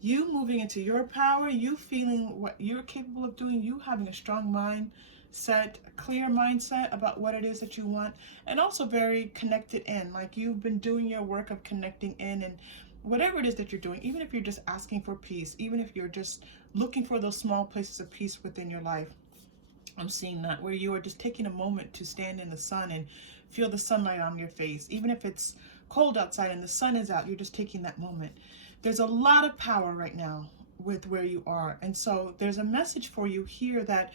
you moving into your power, you feeling what you're capable of doing, you having a strong mindset, a clear mindset about what it is that you want, and also very connected in. Like, you've been doing your work of connecting in, and whatever it is that you're doing, even if you're just asking for peace, even if you're just looking for those small places of peace within your life, I'm seeing that, where you are just taking a moment to stand in the sun and feel the sunlight on your face. Even if it's cold outside and the sun is out, you're just taking that moment. There's a lot of power right now with where you are. And so there's a message for you here that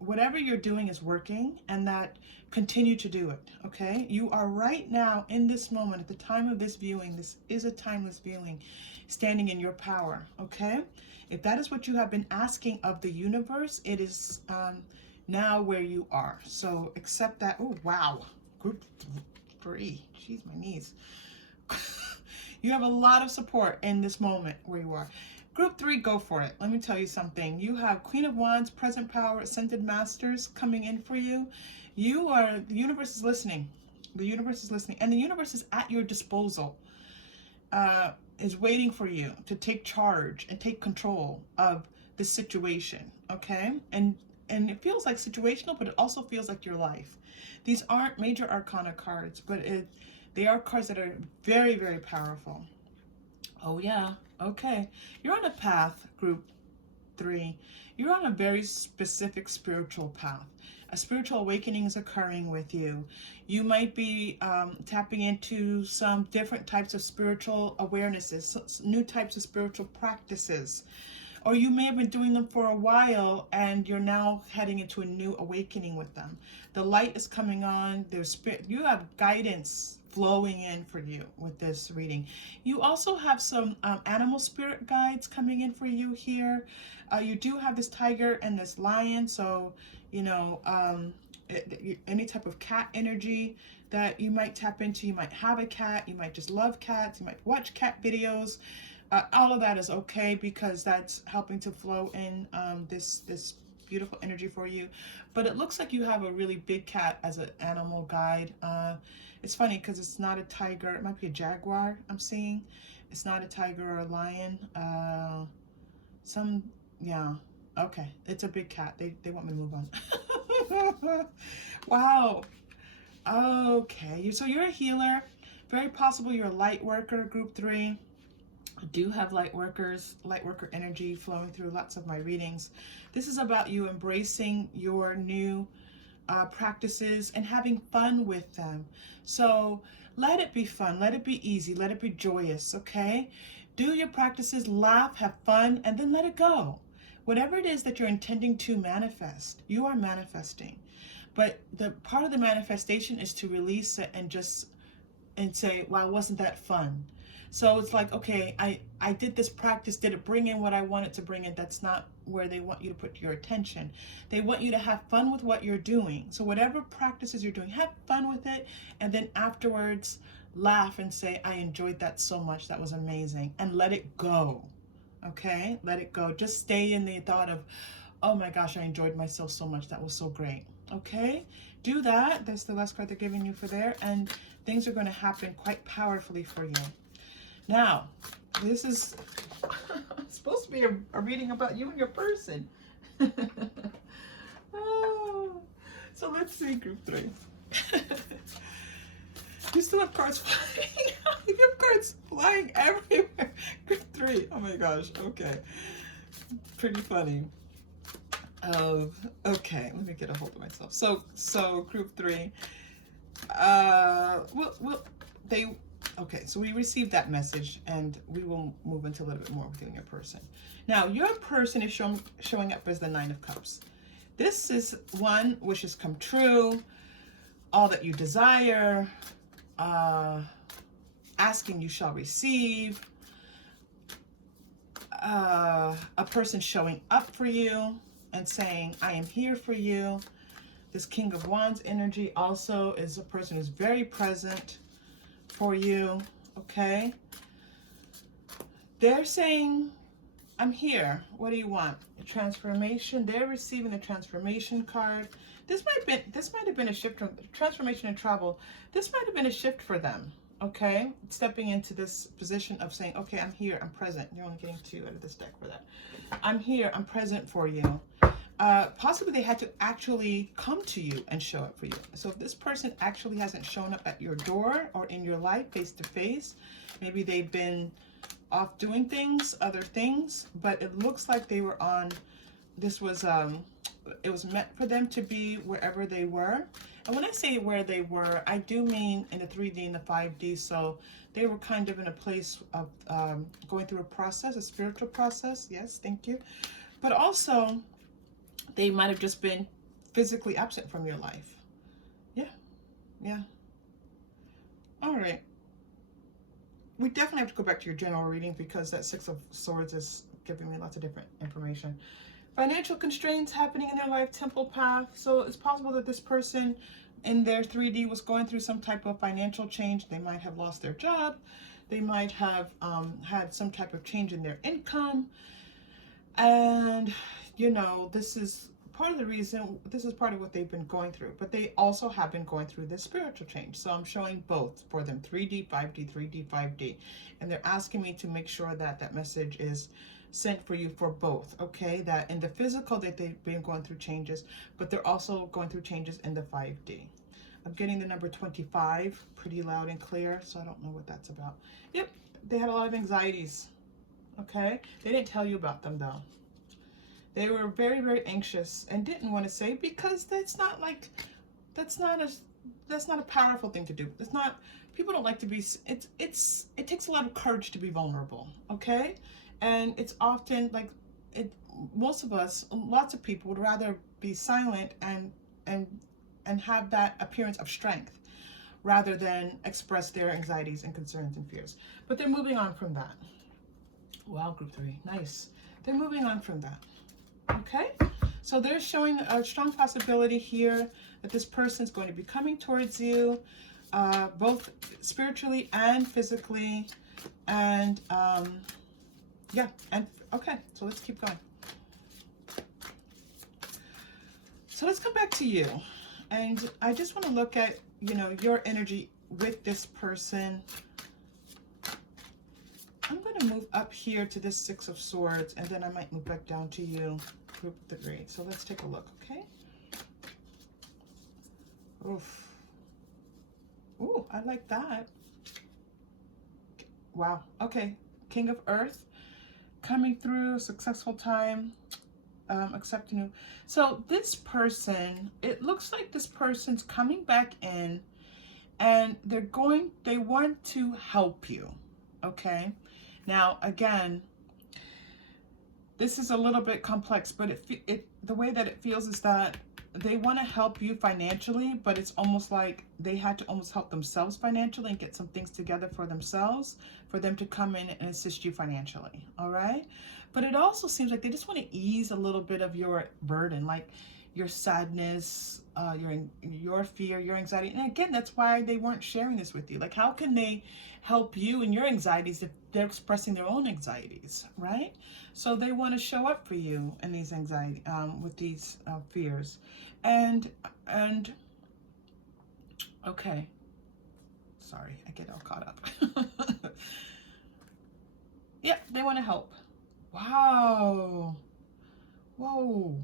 whatever you're doing is working, and that continue to do it, okay? You are right now in this moment, at the time of this viewing, this is a timeless viewing, standing in your power, okay? If that is what you have been asking of the universe, it is now where you are. So accept that. Oh, wow. Group 3. Jeez, my knees. You have a lot of support in this moment where you are. Group 3, go for it. Let me tell you something. You have Queen of Wands, Present Power, Ascended Masters coming in for you. The universe is listening. The universe is listening. And the universe is at your disposal. Is waiting for you to take charge and take control of the situation, okay? And it feels like situational, but it also feels like your life. These aren't major arcana cards, but they are cards that are very, very powerful. Oh yeah, okay. You're on a path, group 3. You're on a very specific spiritual path. A spiritual awakening is occurring with you. You might be tapping into some different types of spiritual awarenesses, new types of spiritual practices. Or you may have been doing them for a while, and you're now heading into a new awakening with them. The light is coming on. You have guidance flowing in for you with this reading. You also have some animal spirit guides coming in for you here. You do have this tiger and this lion, so you know, any type of cat energy that you might tap into. You might have a cat, you might just love cats, you might watch cat videos. All of that is okay, because that's helping to flow in this beautiful energy for you. But it looks like you have a really big cat as an animal guide. It's funny because it's not a tiger. It might be a jaguar I'm seeing. It's not a tiger or a lion. Yeah. Okay. It's a big cat. They want me to move on. Wow. Okay. So you're a healer. Very possible you're a light worker, group 3. I do have light worker energy flowing through lots of my readings. This is about you embracing your new practices and having fun with them. So let it be fun, let it be easy, let it be joyous, okay? Do your practices, laugh, have fun, and then let it go. Whatever it is that you're intending to manifest, you are manifesting. But the part of the manifestation is to release it and just and say, wow, wasn't that fun? So it's like, okay, I did this practice. Did it bring in what I wanted to bring in? That's not where they want you to put your attention. They want you to have fun with what you're doing. So whatever practices you're doing, have fun with it. And then afterwards, laugh and say, I enjoyed that so much. That was amazing. And let it go. Okay? Let it go. Just stay in the thought of, oh my gosh, I enjoyed myself so much. That was so great. Okay? Do that. That's the last card they're giving you for there. And things are going to happen quite powerfully for you. Now, this is supposed to be a reading about you and your person. Oh, so let's see, group 3. You still have cards flying. You have cards flying everywhere. Group 3. Oh my gosh. Okay. Pretty funny. Okay, let me get a hold of myself. So group 3. Okay, so we received that message, and we will move into a little bit more with you and your person. Now, your person is showing up as the 9 of Cups. This is one, wishes come true, all that you desire, asking you shall receive, a person showing up for you and saying, I am here for you. This King of Wands energy also is a person who's very present for you, okay? They're saying, I'm here. What do you want? A transformation. They're receiving a transformation card. This might have been a shift from transformation and travel. This might have been a shift for them, okay? Stepping into this position of saying, okay, I'm here, I'm present. You're only getting 2 out of this deck for that. I'm here, I'm present for you. Possibly they had to actually come to you and show up for you. So if this person actually hasn't shown up at your door or in your life face to face, maybe they've been off doing things, other things, but it looks like they were on, this was, it was meant for them to be wherever they were. And when I say where they were, I do mean in the 3D and the 5D. So they were kind of in a place of going through a process, a spiritual process. Yes, thank you. But also, they might have just been physically absent from your life. Yeah, yeah. All right. We definitely have to go back to your general reading because that 6 of Swords is giving me lots of different information. Financial constraints happening in their life, temple path. So it's possible that this person in their 3D was going through some type of financial change. They might have lost their job. They might have had some type of change in their income. And, you know, this is part of the reason, this is part of what they've been going through. But they also have been going through this spiritual change. So I'm showing both for them, 3D, 5D, 3D, 5D. And they're asking me to make sure that that message is sent for you for both, okay? That in the physical that they've been going through changes, but they're also going through changes in the 5D. I'm getting the number 25 pretty loud and clear, so I don't know what that's about. Yep, they had a lot of anxieties, okay? They didn't tell you about them though. They were very, very anxious and didn't want to say because that's not like, that's not a powerful thing to do. It's not, people don't like to be, it takes a lot of courage to be vulnerable, okay? And it's often like, most of us, lots of people would rather be silent and have that appearance of strength rather than express their anxieties and concerns and fears. But they're moving on from that. Wow, group 3, nice. They're moving on from that. Okay, so they're showing a strong possibility here that this person is going to be coming towards you, both spiritually and physically, and yeah, and okay, so let's keep going. So let's come back to you, and I just want to look at, you know, your energy with this person. I'm going to move up here to this 6 of Swords, and then I might move back down to you, group 3. So let's take a look, okay? Oof. Ooh, I like that. Wow. Okay. King of Earth, coming through, successful time. Accepting you. So this person, it looks like this person's coming back in, and they want to help you. Okay. Now, again, this is a little bit complex, but the way that it feels is that they want to help you financially, but it's almost like they had to almost help themselves financially and get some things together for themselves for them to come in and assist you financially. All right. But it also seems like they just want to ease a little bit of your burden, like your sadness, your fear, your anxiety. And again, that's why they weren't sharing this with you. Like, how can they help you in your anxieties if they're expressing their own anxieties, right? So they want to show up for you in these anxiety, with these fears, and okay, sorry, I get all caught up. Yeah, they want to help. Wow, whoa,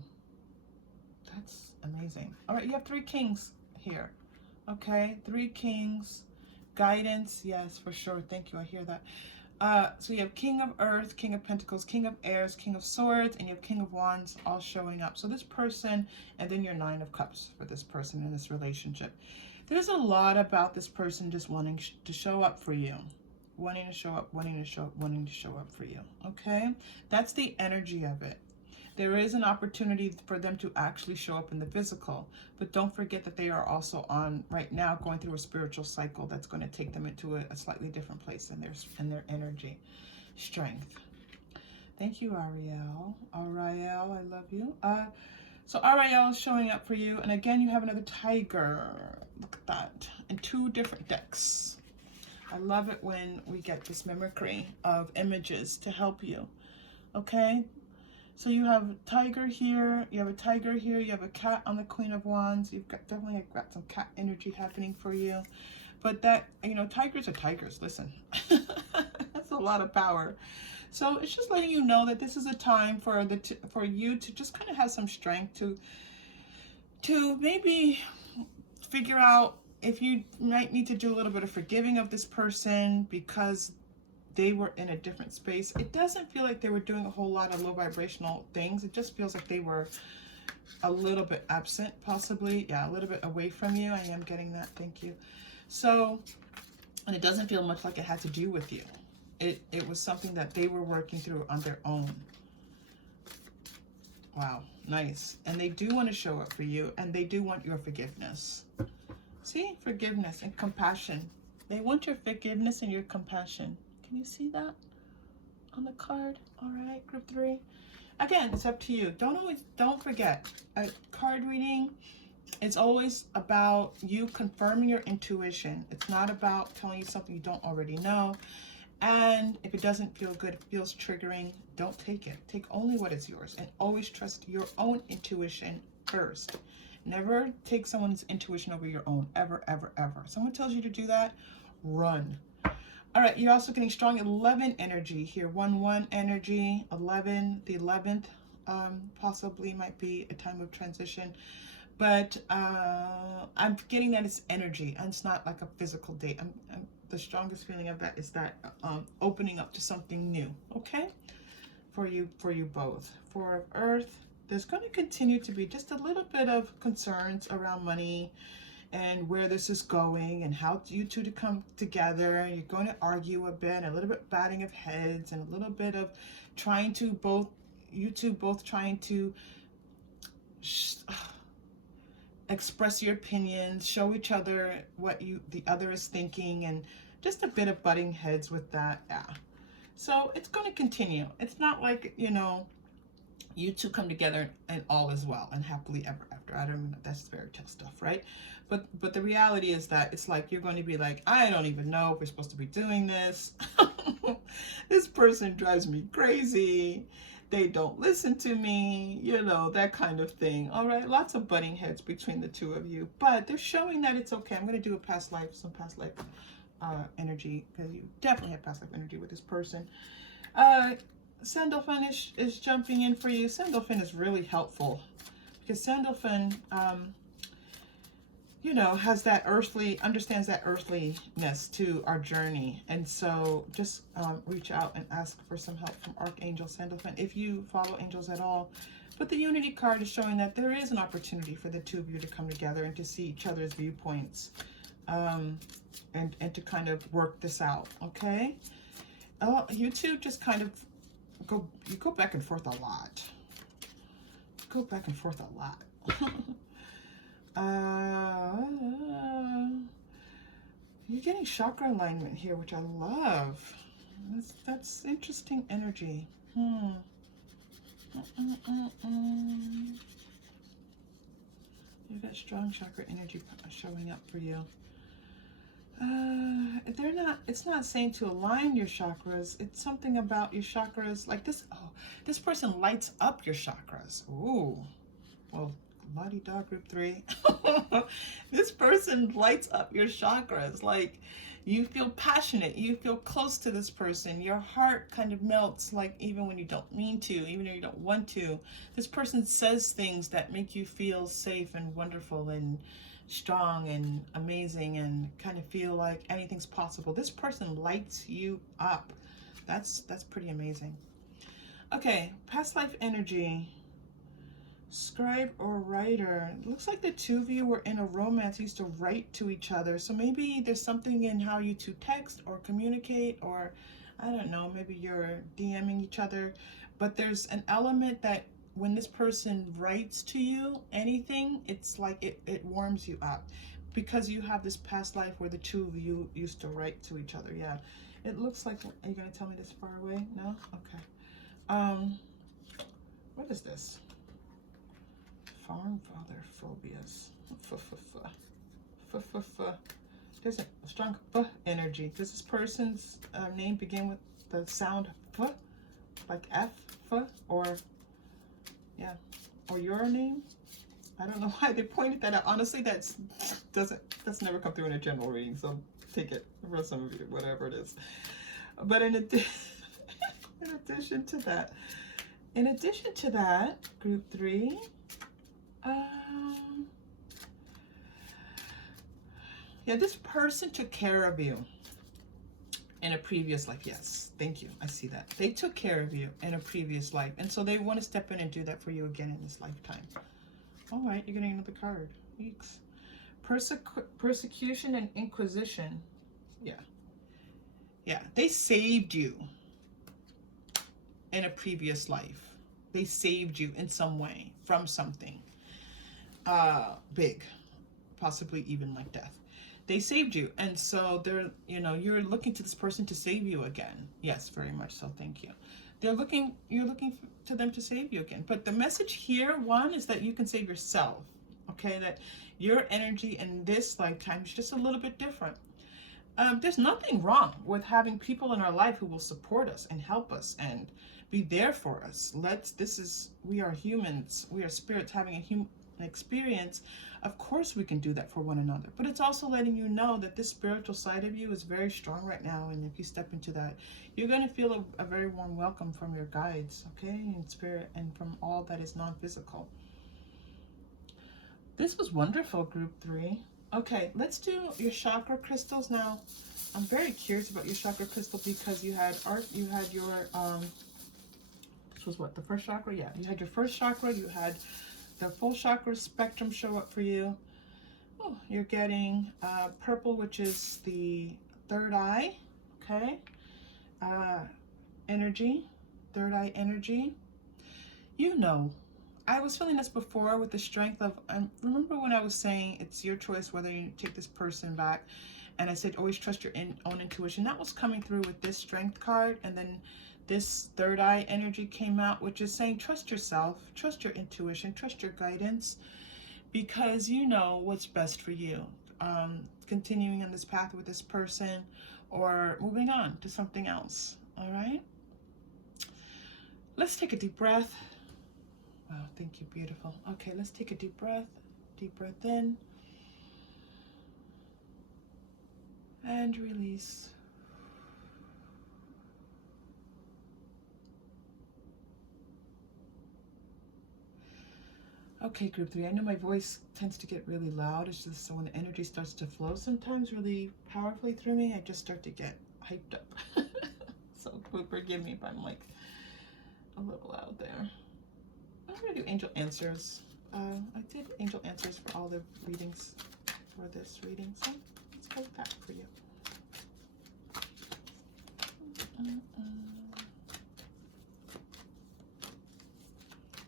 that's amazing. All right, you have 3 kings here. Okay, 3 kings, guidance, yes, for sure. Thank you. I hear that. So you have King of Earth, King of Pentacles, King of Airs, King of Swords, and you have King of Wands all showing up. So this person, and then your 9 of Cups for this person in this relationship. There's a lot about this person just wanting to show up for you. Wanting to show up, wanting to show up, wanting to show up for you. Okay? That's the energy of it. There is an opportunity for them to actually show up in the physical, but don't forget that they are also on right now going through a spiritual cycle that's going to take them into a slightly different place in their energy, strength. Thank you, Ariel. Ariel, I love you. So Ariel is showing up for you, and again, you have another tiger. Look at that, in 2 different decks. I love it when we get this mimicry of images to help you. Okay. So you have a tiger here, you have a tiger here, you have a cat on the Queen of Wands. You've got definitely got some cat energy happening for you. But that, you know, tigers are tigers, listen. That's a lot of power. So it's just letting you know that this is a time for you to just kind of have some strength to maybe figure out if you might need to do a little bit of forgiving of this person because they were in a different space. It doesn't feel like they were doing a whole lot of low vibrational things. It just feels like they were a little bit absent, possibly. Yeah, a little bit away from you. I am getting that. Thank you. So, and it doesn't feel much like it had to do with you. It was something that they were working through on their own. Wow, nice. And they do want to show up for you, and they do want your forgiveness. See, forgiveness and compassion. They want your forgiveness and your compassion. Can you see that on the card? All right, group 3. Again, it's up to you. Don't forget, a card reading, it's always about you confirming your intuition. It's not about telling you something you don't already know. And if it doesn't feel good, it feels triggering, don't take it. Take only what is yours, and always trust your own intuition first. Never take someone's intuition over your own, ever, ever, ever. If someone tells you to do that, run. All right, you're also getting strong 11 energy here. 1-1 energy, 11. The 11th possibly might be a time of transition. But I'm getting that it's energy, and it's not like a physical date. The strongest feeling of that is that opening up to something new, okay? For you both. 4 of Earth, there's going to continue to be just a little bit of concerns around money, and where this is going and how you two to come together. You're going to argue a bit, a little bit batting of heads, and a little bit of trying to you two both trying to express your opinions, show each other what the other is thinking, and just a bit of butting heads with that. Yeah. So it's going to continue. It's not like, you know, you two come together and all is well and happily ever after. I don't know, that's fairy tale stuff, right? But the reality is that it's like you're going to be like, I don't even know if we're supposed to be doing this. This person drives me crazy. They don't listen to me, you know, that kind of thing. All right, lots of butting heads between the two of you, but they're showing that it's okay. I'm going to do some past life energy, because you definitely have past life energy with this person. Sandalphon is jumping in for you. Sandalphon is really helpful because Sandalphon, you know, has that understands that earthliness to our journey. And so just reach out and ask for some help from Archangel Sandalphon. If you follow angels at all, But the unity card is showing that there is an opportunity for the two of you to come together and to see each other's viewpoints, and to kind of work this out, okay? Oh, you two just kind of you go back and forth a lot. Go back and forth a lot. You're getting chakra alignment here, which I love. That's interesting energy. You've got strong chakra energy showing up for you. It's not saying to align your chakras. It's something about your chakras like this. Oh, this person lights up your chakras. Ooh, well, la-di-da, group 3. This person lights up your chakras. Like, you feel passionate. You feel close to this person. Your heart kind of melts, like, even when you don't mean to, even when you don't want to. This person says things that make you feel safe and wonderful and strong and amazing and kind of feel like anything's possible. This person lights you up. That's pretty amazing. Okay, past life energy. Scribe or writer. It looks like the two of you were in a romance, used to write to each other. So maybe there's something in how you two text or communicate, or I don't know, maybe you're DMing each other. But there's an element that when this person writes to you anything, it's like it warms you up, because you have this past life where the two of you used to write to each other. Yeah, it looks like. Are you gonna tell me this far away? No? Okay. What is this? Farm father phobias. There's a strong energy. Does this person's name begin with the sound f, like f, or yeah, or your name? I don't know why they pointed that out. Honestly, that's never come through in a general reading. So take it for some of you, whatever it is. But in addition to that, group 3. Yeah, this person took care of you in a previous life. Yes, thank you. I see that. They took care of you in a previous life, and so they want to step in and do that for you again in this lifetime. All right, you're getting another card. Weeks. Persecution and inquisition. Yeah, they saved you in a previous life. They saved you in some way from something big, possibly even like death. They saved you, and so they're, you're looking to this person to save you again. Yes, very much so. Thank you. You're looking to them to save you again. But the message here, one, is that you can save yourself. Okay, that your energy in this lifetime is just a little bit different. There's nothing wrong with having people in our life who will support us and help us and be there for us. We are humans. We are spirits having a human experience. Of course we can do that for one another, but it's also letting you know that this spiritual side of you is very strong right now, and if you step into that, you're going to feel a very warm welcome from your guides, okay, in spirit, and from all that is non-physical. This was wonderful, group 3. Okay, let's do your chakra crystals now. I'm very curious about your chakra crystal because you had your this was what, the first chakra? Yeah, you had your first chakra, you had the full chakra spectrum show up for you. Oh, you're getting purple, which is the third eye, okay? Energy, third eye energy. I was feeling this before with the strength of, remember when I was saying it's your choice whether you take this person back, and I said always trust your own intuition. That was coming through with this strength card, and then this third eye energy came out, which is saying trust yourself, trust your intuition, trust your guidance, because you know what's best for you. Continuing on this path with this person or moving on to something else. All right? Let's take a deep breath. Wow, thank you, beautiful. Okay, let's take a deep breath. Deep breath in. And release. Okay, group 3, I know my voice tends to get really loud. It's just so when the energy starts to flow sometimes really powerfully through me, I just start to get hyped up. So forgive me if I'm like a little loud there. I'm going to do angel answers. I did angel answers for all the readings for this reading, so let's go with that for you.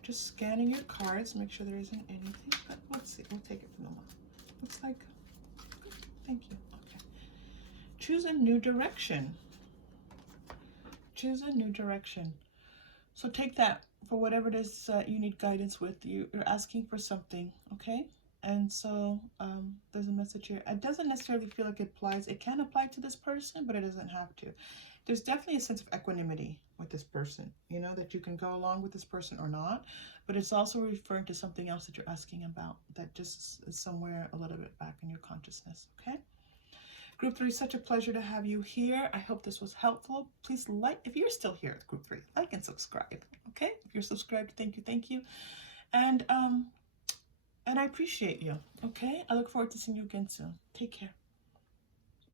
Just scanning your cards, make sure there isn't anything, but let's see, we'll take it from the moment. Looks like, thank you, okay. Choose a new direction. Choose a new direction. So take that for whatever it is you need guidance with. You're asking for something, okay? And so there's a message here. It doesn't necessarily feel like it applies. It can apply to this person, but it doesn't have to. There's definitely a sense of equanimity with this person, you know, that you can go along with this person or not. But it's also referring to something else that you're asking about that just is somewhere a little bit back in your consciousness, okay? Group 3, such a pleasure to have you here. I hope this was helpful. Please like, if you're still here at Group 3, like and subscribe, okay? If you're subscribed, thank you, thank you. And I appreciate you, okay? I look forward to seeing you again soon. Take care.